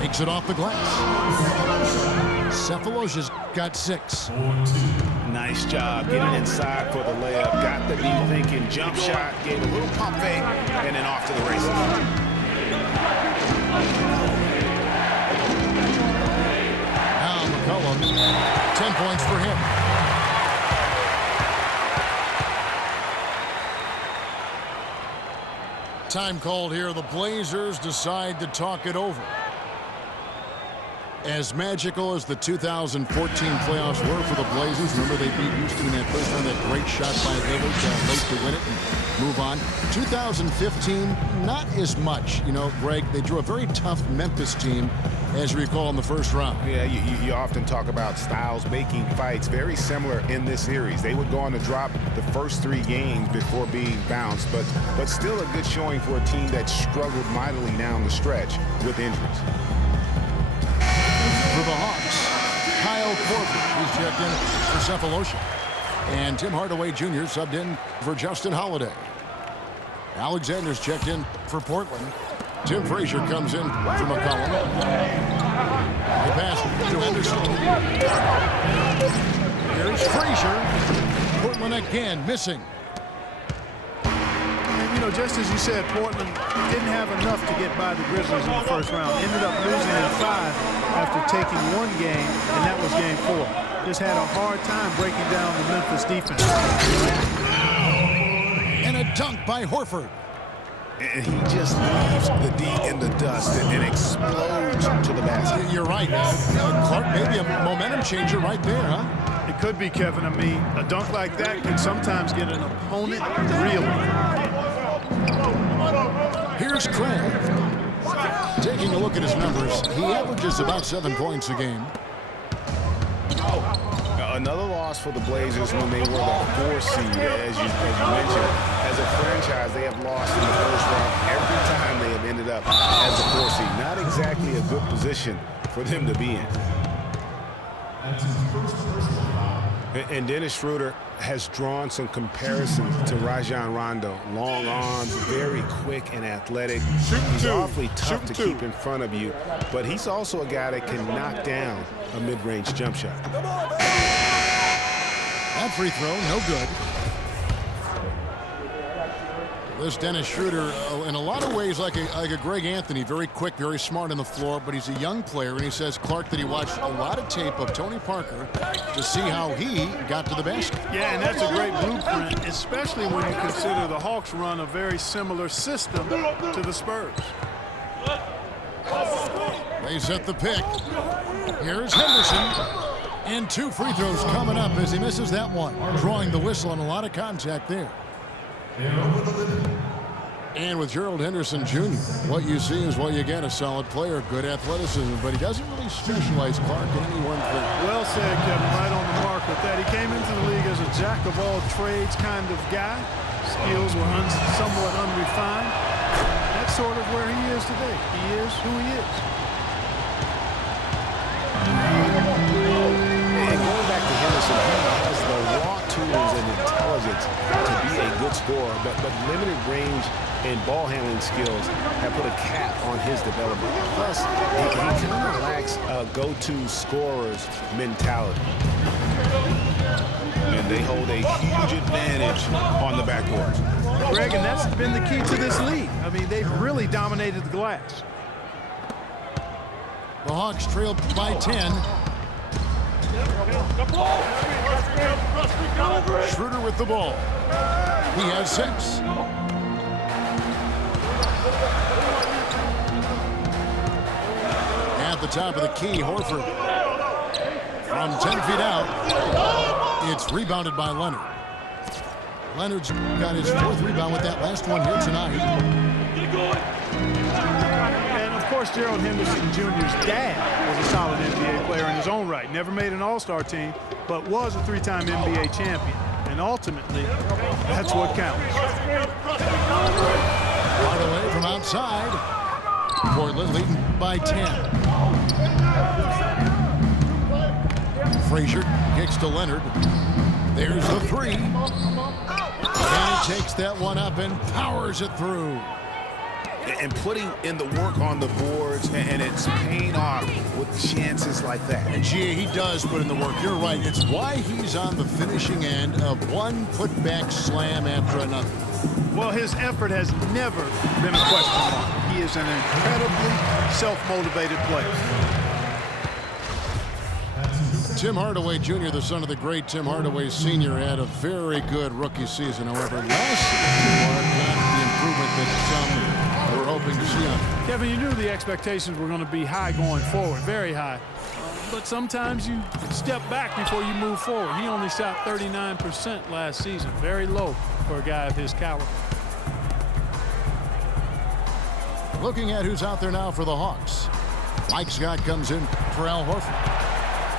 Takes it off the glass. Sefolosha's got 6. Nice job getting inside for the layup. Got the knee thinking jump shot, gave a little pump fake, and then off to the races. Now McCollum, 10 points for him. Time called here. The Blazers decide to talk it over. As magical as the 2014 playoffs were for the Blazers, remember they beat Houston in that first round, that great shot by Lillard late to win it and move on. 2015, not as much. You know, Greg, they drew a very tough Memphis team, as you recall, in the first round. Yeah, you often talk about styles making fights. Very similar in this series. They would go on to drop the first 3 games before being bounced, but still a good showing for a team that struggled mightily down the stretch with injuries. For the Hawks, Kyle Kyle Korver. He's checked in for Cephalosha. And Tim Hardaway Jr. subbed in for Justin Holiday. Alexander's checked in for Portland. Tim Frazier comes in for McCollum. The pass to Henderson. Here's Frazier. Portland again missing. And, you know, just as you said, Portland didn't have enough to get by the Grizzlies in the first round. Ended up losing in 5 after taking 1 game, and that was game 4. Just had a hard time breaking down the Memphis defense. And a dunk by Horford. And he just leaves the D in the dust and explodes to the basket. You're right. Clark, maybe a momentum changer right there, huh? It could be, Kevin. I mean, a dunk like that can sometimes get an opponent reeling. Here's Kraft. Taking a look at his numbers, he averages about 7 points a game. Another loss for the Blazers when they were the 4 seed, as you mentioned. As a franchise, they have lost in the first round every time they have ended up as the 4 seed. Not exactly a good position for them to be in. And Dennis Schroeder has drawn some comparisons to Rajon Rondo. Long arms, very quick and athletic. He's awfully tough to keep in front of you, but he's also a guy that can knock down a mid-range jump shot. That free throw, no good. This Dennis Schroeder, in a lot of ways, like a Greg Anthony, very quick, very smart on the floor, but he's a young player, and he says, Clark, that he watched a lot of tape of Tony Parker to see how he got to the basket. Yeah, and that's a great blueprint, especially when you consider the Hawks run a very similar system to the Spurs. They set the pick. Here's Henderson. And 2 free throws coming up as he misses that one. Drawing the whistle and a lot of contact there. And with Gerald Henderson Jr., what you see is what you get, a solid player, good athleticism, but he doesn't really specialize, Clark, in any one thing. Well said, Kevin, right on the mark with that. He came into the league as a jack-of-all-trades kind of guy. Skills were somewhat unrefined. That's sort of where he is today. He is who he is. And going back to Henderson, he has the raw tools and intelligence to be a good scorer, but limited range and ball handling skills have put a cap on his development. Plus, he kind of lacks a go-to scorer's mentality. And they hold a huge advantage on the backboards. Greg, and that's been the key to this league. I mean, they've really dominated the glass. The Hawks trail by 10. Schroeder with the ball. He has 6. At the top of the key, Horford. From 10 feet out, it's rebounded by Leonard. Leonard's got his 4th rebound with that last one here tonight. And, of course, Gerald Henderson Jr.'s dad was a solid NBA player in his own right. Never made an all-star team, but was a 3-time NBA champion. And ultimately, that's what counts. Hardaway from outside. Portland leading by 10. Frazier kicks to Leonard. There's the 3. And he takes that one up and powers it through. And putting in the work on the boards, and it's paying off with chances like that. And G.A., he does put in the work. You're right. It's why he's on the finishing end of one putback slam after another. Well, his effort has never been a question mark. He is an incredibly self-motivated player. Tim Hardaway Jr., the son of the great Tim Hardaway Sr., had a very good rookie season. However, last season, not the improvement that some were hoping to see on him. Kevin, you knew the expectations were going to be high going forward, very high. But sometimes you step back before you move forward. He only shot 39% last season, very low for a guy of his caliber. Looking at who's out there now for the Hawks. Mike Scott comes in for Al Horford.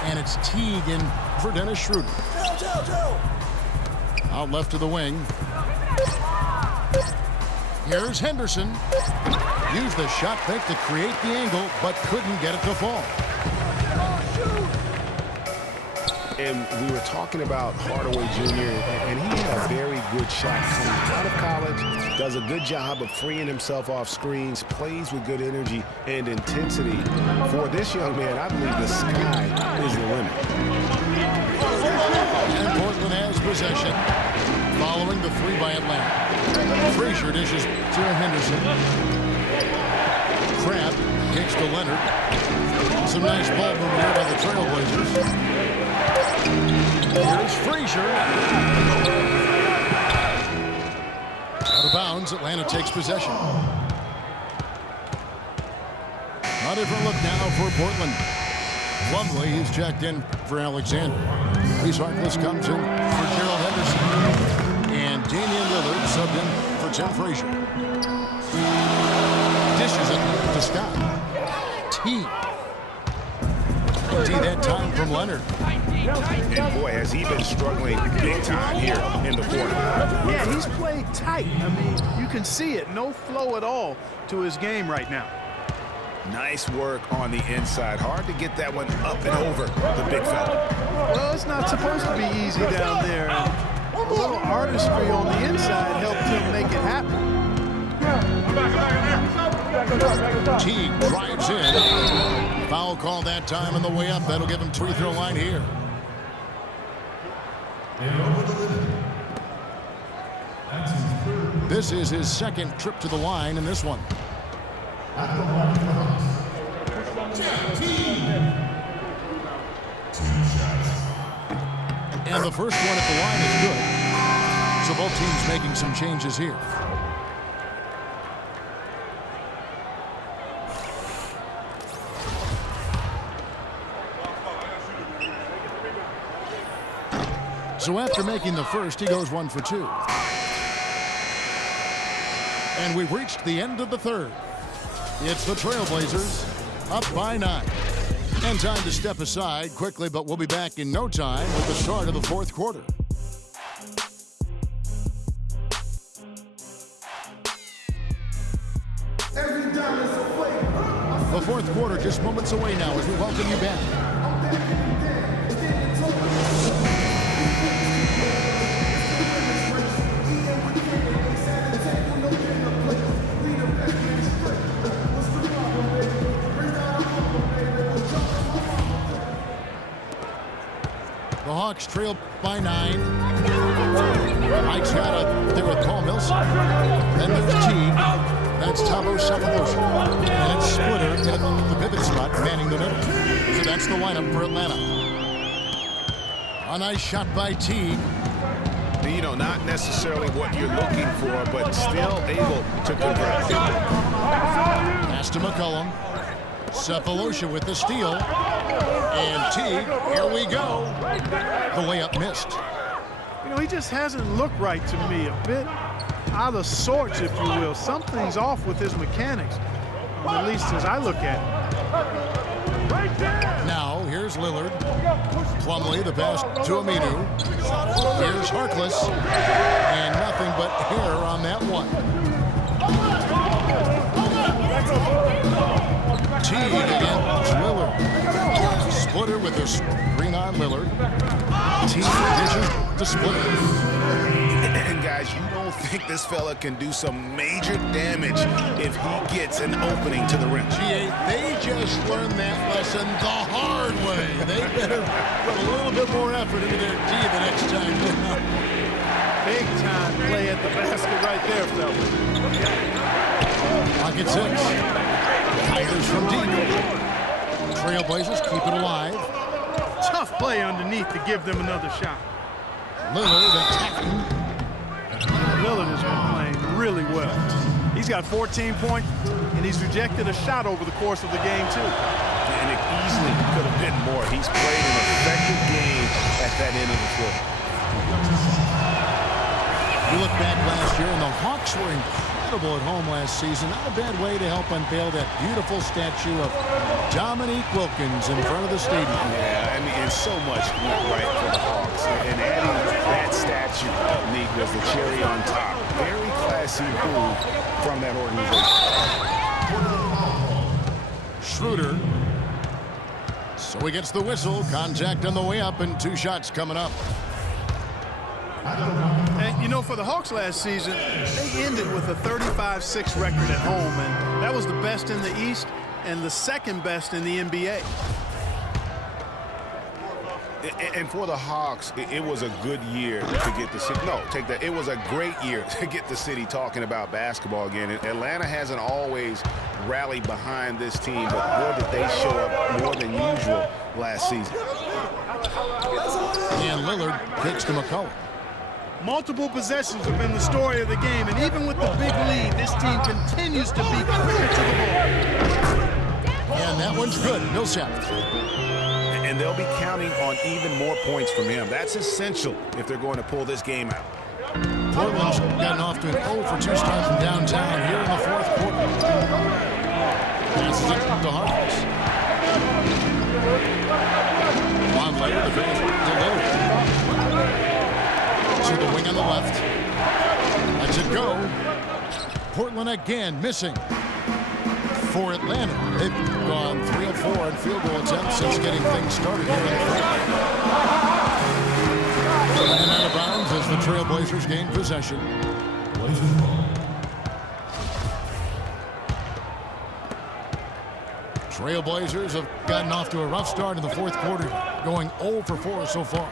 And it's Teague in for Dennis Schroeder. Out left to the wing. Here's Henderson. Used the shot fake to create the angle, but couldn't get it to fall. And we were talking about Hardaway Jr., and he had a very good shot coming out of college, does a good job of freeing himself off screens, plays with good energy and intensity. For this young man, I believe the sky is the limit. And Portland has possession following the three by Atlanta. Frazier dishes to Henderson. Crab kicks to Leonard. Some nice ball movement here by the Trailblazers. Here's Frazier. Out of bounds, Atlanta takes possession. A different look now for Portland. Plumlee, he's checked in for Alexander. Reese Harkless comes in for Gerald Henderson. And Damian Lillard subbed in for Tim Frazier. Dishes it to Scott. T that time from Leonard. And boy, has he been struggling big time here in the fourth. Yeah, he's played tight. I mean, you can see it. No flow at all to his game right now. Nice work on the inside. Hard to get that one up and over the big fella. Well, it's not supposed to be easy down there. A little artistry on the inside helped him make it happen. T drives in. Foul call that time on the way up. That'll give him free throw line here. This is his second trip to the line in this one. And the first one at the line is good. So both teams making some changes here. So after making the first, he goes 1 for 2. And we've reached the end of the third. It's the Trailblazers up by 9. And time to step aside quickly, but we'll be back in no time with the start of the fourth quarter. The fourth quarter just moments away now as we welcome you back. The Hawks trail by 9. Mike's got up there with Paul Millsap. Then there's Teague. That's Thabo Sefolosha. And it's Splitter in the pivot spot, manning the middle. So that's the lineup for Atlanta. A nice shot by Teague. You know, not necessarily what you're looking for, but still able to convert. Pass to McCollum. Sefolosha with the steal. And Teague, here we go. The layup missed. You know, he just hasn't looked right to me. A bit out of sorts, if you will. Something's off with his mechanics, at least as I look at it. Now, here's Lillard. Plumlee, the pass to Aminu. Here's Harkless. And nothing but hair on that one. Teague against Lillard. Splitter with the screen on Lillard. Teague dishes to Splitter. And guys, you don't think this fella can do some major damage if he gets an opening to the rim. They just learned that lesson the hard way. They better put a little bit more effort into their D the next time. Big time play at the basket right there, fellas. Pocket 6. Tigers from deep. Trailblazers keep it alive. Tough play underneath to give them another shot. Lillard attacking. Lillard has been playing really well. He's got 14 points, and he's rejected a shot over the course of the game, too. And it easily could have been more. He's played an effective game at that end of the floor. You look back last year, and the Hawks were incredible at home last season. Not a bad way to help unveil that beautiful statue of Dominique Wilkins in front of the stadium. Yeah, I mean, and so much went right for the Hawks. And adding that statue, Nick, was the cherry on top. Very classy move from that organization. Schroeder So he gets the whistle. Contact on the way up and 2 shots coming up. And, you know, for the Hawks last season, they ended with a 35-6 record at home, and that was the best in the East and the second best in the NBA. And for the Hawks, it was a good year to get the city. No, take that. It was a great year to get the city talking about basketball again. And Atlanta hasn't always rallied behind this team, but boy, did they show up more than usual last season. And Lillard kicks to McCollum. Multiple possessions have been the story of the game, and even with the big lead, this team continues to be quicker to the ball. And that one's good. Millsap. And they'll be counting on even more points from him. That's essential if they're going to pull this game out. Portland's gotten off to an 0 for 2 start from downtown here in the 4th quarter. Passes it to Harkless. On later, the finish to Lillard. To the wing on the left. Lets it go. Portland again missing. For Atlanta, they've gone 3 of 4 in field goal attempts since getting things started here in the 4th. And out of bounds as the Trailblazers gain possession. Trailblazers have gotten off to a rough start in the 4th quarter, going 0 for 4 so far.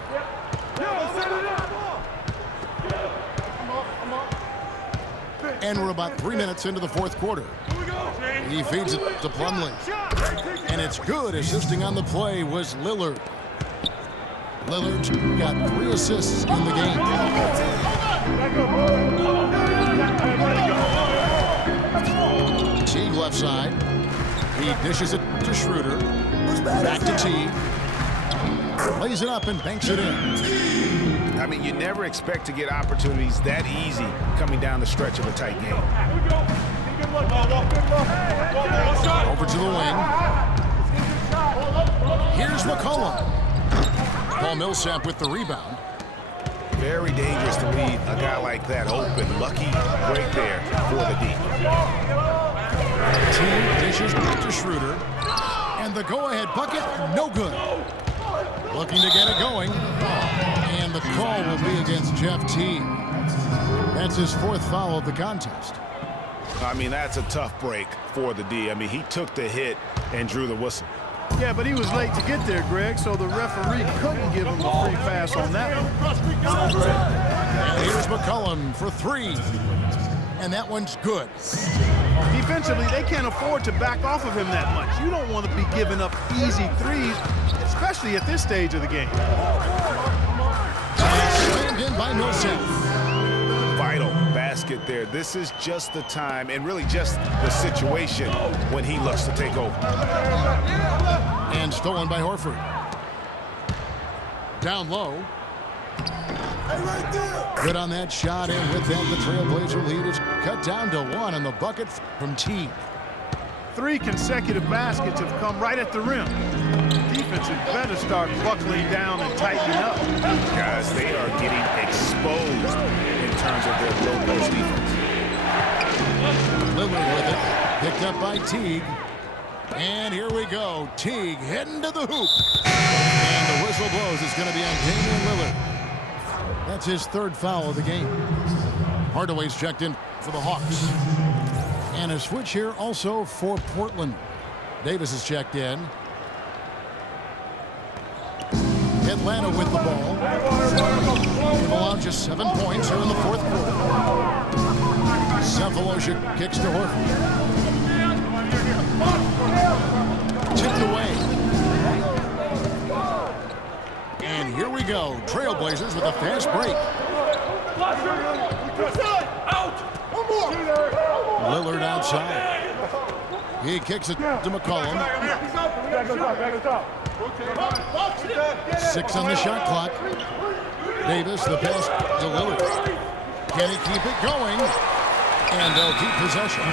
And we're about 3 minutes into the 4th quarter. He feeds it to Plumlee. And it's good. Assisting on the play was Lillard. Lillard's got 3 assists in the game. Teague left side. He dishes it to Schroeder. Back to Teague. Lays it up and banks it in. I mean, you never expect to get opportunities that easy coming down the stretch of a tight game. Over to the wing. Here's McCollum. Paul Millsap with the rebound. Very dangerous to leave a guy like that open. Lucky break there for the D. Team dishes to Schroeder. And the go-ahead bucket, no good. Looking to get it going. And the call will be against Jeff Teague. That's his 4th foul of the contest. I mean, that's a tough break for the D. I mean, he took the hit and drew the whistle. Yeah, but he was late to get there, Greg, so the referee couldn't give him a free pass on that one. And here's McCollum for 3. And that one's good. Defensively, they can't afford to back off of him that much. You don't want to be giving up easy threes, especially at this stage of the game. Slammed in by Millsap. Vital basket there. This is just the time and really just the situation when he looks to take over. And stolen by Horford. Down low. Good on that shot, and with that, the Trailblazer lead is cut down to 1 on the bucket from Teague. 3 consecutive baskets have come right at the rim. Defense had better start buckling down and tightening up. Guys, they are getting exposed in terms of their low post defense. Lillard with it, picked up by Teague. And here we go. Teague heading to the hoop. And the whistle blows. It's going to be on Damian Lillard. That's his 3rd foul of the game. Hardaway's checked in for the Hawks. And a switch here also for Portland. Davis is checked in. Atlanta with the ball. They've allowed just 7 points here in the 4th quarter. Cephalosha kicks to Horford. Tipped away. And here we go. Trailblazers with a fast break. Lillard outside. He kicks it to McCollum. 6 on the shot clock. Davis, the pass to Lillard. Can he keep it going? And they'll keep possession.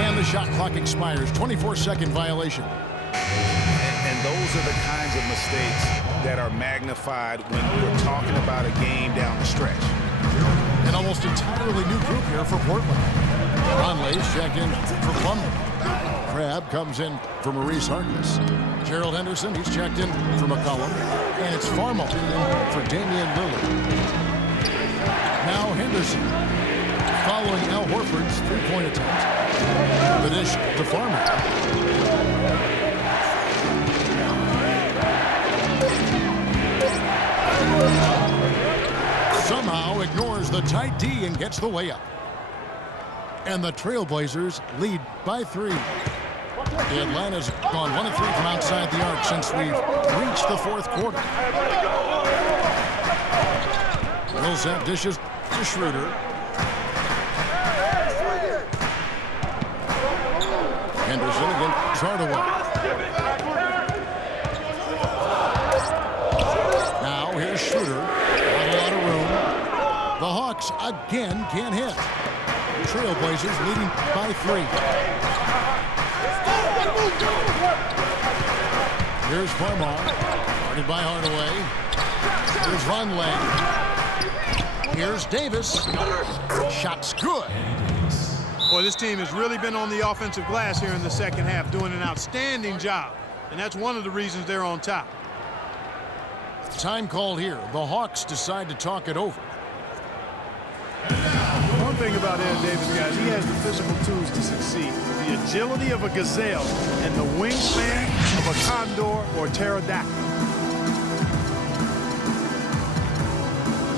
And the shot clock expires. 24-second violation. And those are the kinds of mistakes that are magnified when we're talking about a game down the stretch. An almost entirely new group here for Portland. Conley's checked in for Plumlee. Crabbe comes in for Maurice Harkless. Gerald Henderson, he's checked in for McCollum. And it's Farmo in for Damian Lillard. Now Henderson, following Al Horford's three-point attempt. The dish to Farmer. Somehow ignores the tight D and gets the layup. And the Trailblazers lead by 3. The Atlanta's gone 1 of 3 from outside the arc since we've reached the fourth quarter. Millsap dishes to Schroeder. Henderson against Hardaway. Now here's Schroeder. Not a lot of room. The Hawks again can't hit. Trailblazers leading by 3. Here's Farmar, guarded by Hardaway. Here's Vonleh. Here's Davis. Shot's good. Boy, this team has really been on the offensive glass here in the second half, doing an outstanding job. And that's one of the reasons they're on top. Time called here. The Hawks decide to talk it over. One thing about Ed Davis, guys, he has the physical tools to succeed. The agility of a gazelle and the wingspan of a condor or pterodactyl.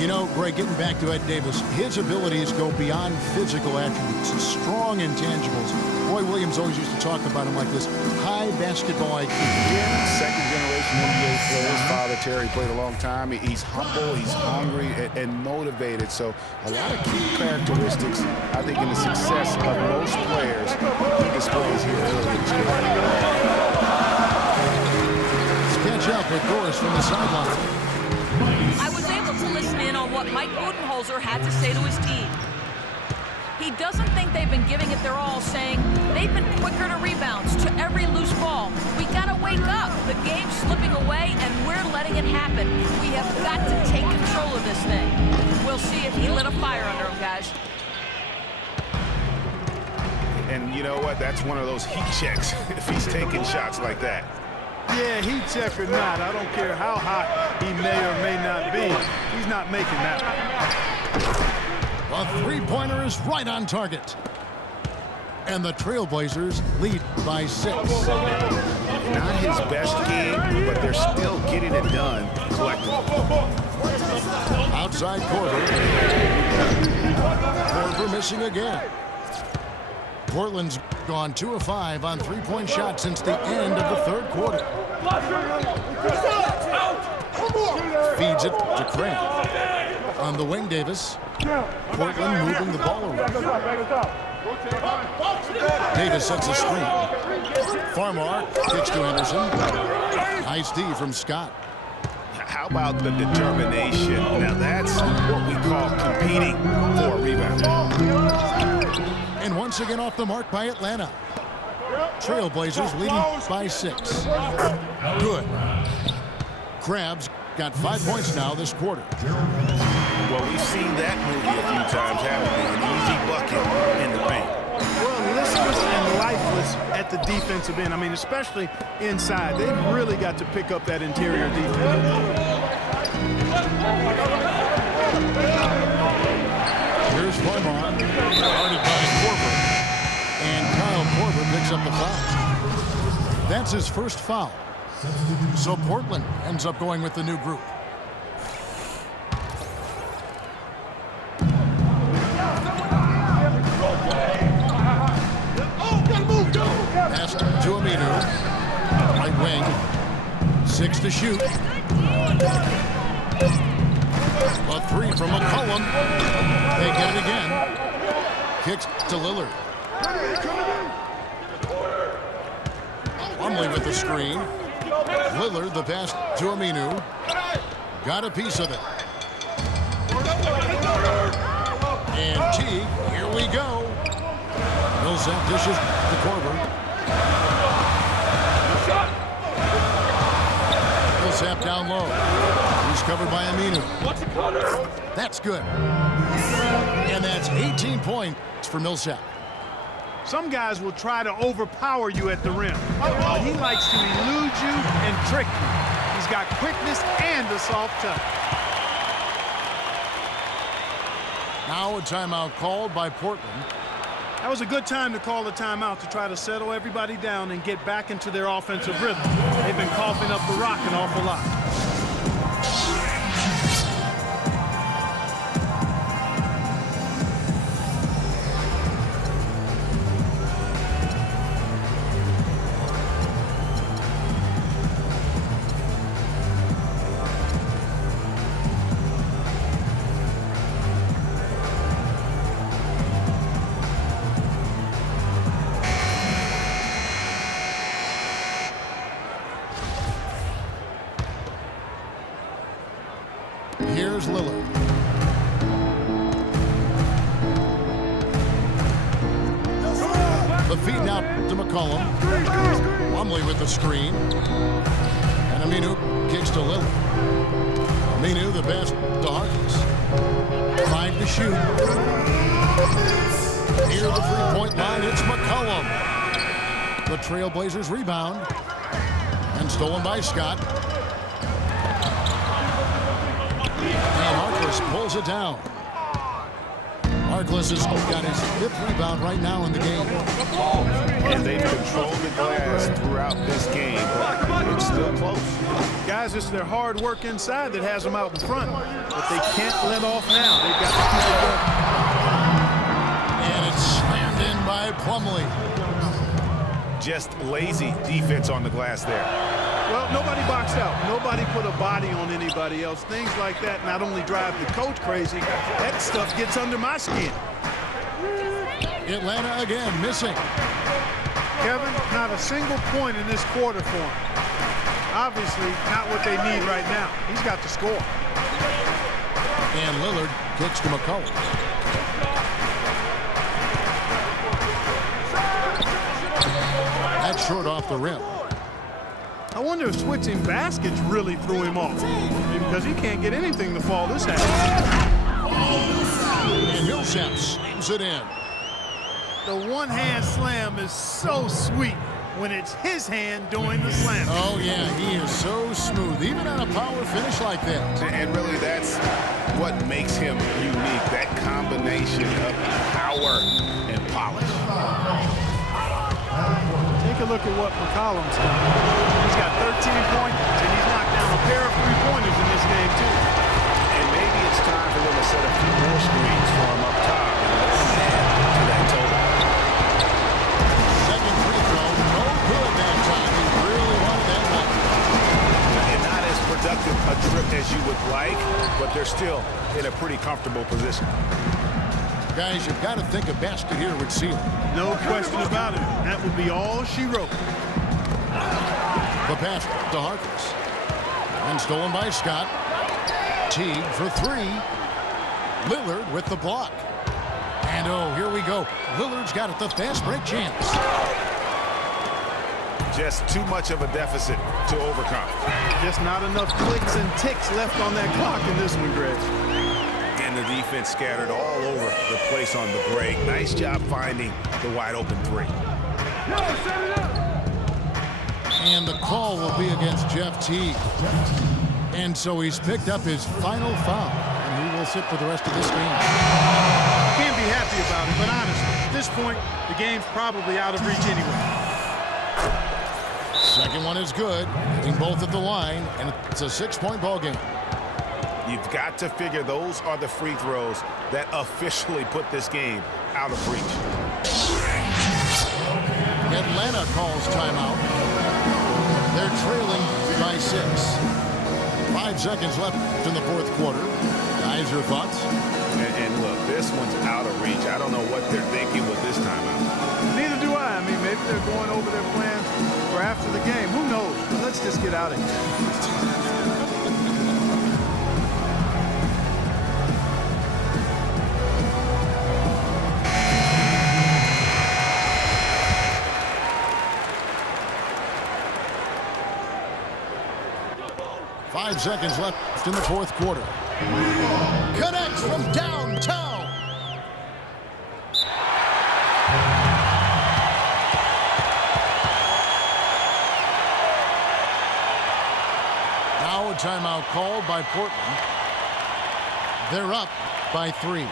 You know, Greg, getting back to Ed Davis, his abilities go beyond physical attributes, strong intangibles. Roy Williams always used to talk about him like this: high basketball IQ. Yeah, second-generation NBA player. His father, Terry, played a long time. He's humble, he's hungry, and motivated. So a lot of key characteristics, I think, in the success of most players he displays here early in his career. Let's catch up with Doris from the sideline. I was able to listen in on what Mike Budenholzer had to say to his team. He doesn't think they've been giving it their all, saying they've been quicker to rebounds, to every loose ball. We gotta wake up. The game's slipping away, and we're letting it happen. We have got to take control of this thing. We'll see if he lit a fire under him, guys. And you know what? That's one of those heat checks if he's taking shots like that. Yeah, heat check or not, I don't care how hot he may or may not be. He's not making that. A three-pointer is right on target. And the Trailblazers lead by 6. Not his best game, but they're still getting it done collectively. Outside Korver. Korver missing again. Portland's gone 2 of 5 on three-point shots since the end of the third quarter. Feeds it to Craig. On the wing, Davis. Portland moving the ball around. Davis sets a screen. Farmar kicks to Henderson. Nice D from Scott. How about the determination? Now that's what we call competing for a rebound. And once again off the mark by Atlanta. Trailblazers leading by 6. Good. Crabs got 5 points now this quarter. Well, we've seen that movie a few times, haven't we? An easy bucket in the paint. Well, listless and lifeless at the defensive end. I mean, especially inside. They've really got to pick up that interior defense. Here's Farmar, guarded by Korver. And Kyle Korver picks up the foul. That's his first foul. So Portland ends up going with the new group. Pass to Aminu. Right wing. 6 to shoot. A 3 from McCollum. They get it again. Kicks to Lillard. Plumlee with the screen. Lillard, the pass to Aminu. Got a piece of it. And Teague, here we go. Millsap dishes to Korver. Millsap down low. He's covered by Aminu. That's good. And that's 18 points for Millsap. Some guys will try to overpower you at the rim, but he likes to elude you and trick you. He's got quickness and a soft touch. Now a timeout called by Portland. That was a good time to call a timeout to try to settle everybody down and get back into their offensive rhythm. They've been coughing up the rock an awful lot. Here's Lillard. The feed now to McCollum. Plumlee with the screen. And Aminu kicks to Lillard. Aminu the best to Harkless. 5 to shoot. Near the three-point line, it's McCollum. The Trailblazers rebound. And stolen by Scott. And Harkless pulls it down. Harkless has got his 5th rebound right now in the game. And they've controlled the glass throughout this game, but it's still close. Guys, it's their hard work inside that has them out in front, but they can't let off now. They've got to keep it going. And it's slammed in by Plumlee. Just lazy defense on the glass there. Well, nobody boxed out. Nobody put a body on anybody else. Things like that not only drive the coach crazy, that stuff gets under my skin. Atlanta again missing. Kevin, not a single point in this quarter for him. Obviously, not what they need right now. He's got to score. And Lillard kicks to McCollum. That's short off the rim. I wonder if switching baskets really threw him off, because he can't get anything to fall this half. And Millsap slams it in. The one-hand slam is so sweet when it's his hand doing the slam. Oh, yeah, he is so smooth, even on a power finish like that. And really, that's what makes him unique, that combination of power and polish. Take a look at what McCollum's got. He's got 13 points, and he's knocked down a pair of three-pointers in this game, too. And maybe it's time for them to set a few more screens for him up top and add to that total. Second free throw, no good that time. He really wanted that one. And not as productive a trip as you would like, but they're still in a pretty comfortable position. Guys, you've got to think a basket here would seal. No question about it. That would be all she wrote. The pass to Harkless. And stolen by Scott. Teague for 3. Lillard with the block. And oh, here we go. Lillard's got it, the fast break chance. Just too much of a deficit to overcome. Just not enough clicks and ticks left on that clock in this one, Greg. And the defense scattered all over the place on the break. Nice job finding the wide open 3. And the call will be against Jeff Teague. And so he's picked up his final foul. And he will sit for the rest of this game. Can't be happy about it, but honestly, at this point, the game's probably out of reach anyway. Second one is good. Hitting both at the line. And it's a 6-point ball game. You've got to figure those are the free throws that officially put this game out of reach. Atlanta calls timeout. They're trailing by 6. 5 seconds left in the fourth quarter. Guys, your thoughts? And look, this one's out of reach. I don't know what they're thinking with this timeout. Neither do I. I mean, maybe they're going over their plans for after the game. Who knows? Let's just get out of here. 5 seconds left in the fourth quarter. Connects from downtown. Now a timeout called by Portland. They're up by 3.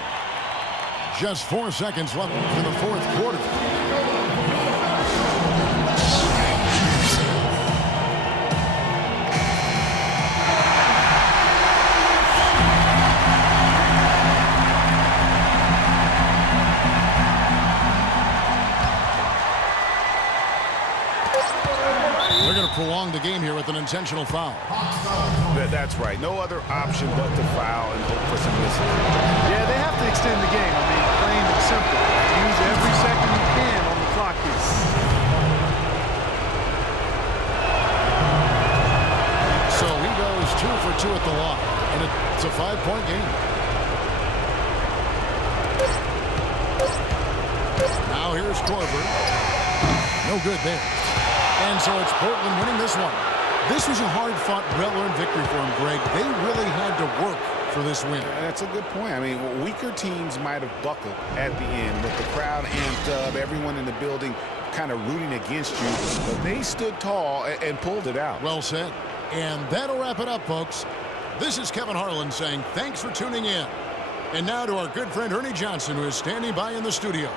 Just 4 seconds left in the fourth quarter. They're going to prolong the game here with an intentional foul. That's right. No other option but to foul and hope for some misses. Yeah, they have to extend the game. I mean, plain and simple. Use every second you can on the clock here. So he goes 2 for 2 at the line, and it's a 5-point game. Now here's Korver. No good there. And so it's Portland winning this one. This was a hard-fought, well-earned victory for them, Greg. They really had to work for this win. That's a good point. I mean, weaker teams might have buckled at the end with the crowd amped up, everyone in the building kind of rooting against you, but they stood tall and pulled it out. Well said. And that'll wrap it up, folks. This is Kevin Harlan saying thanks for tuning in. And now to our good friend Ernie Johnson, who is standing by in the studio.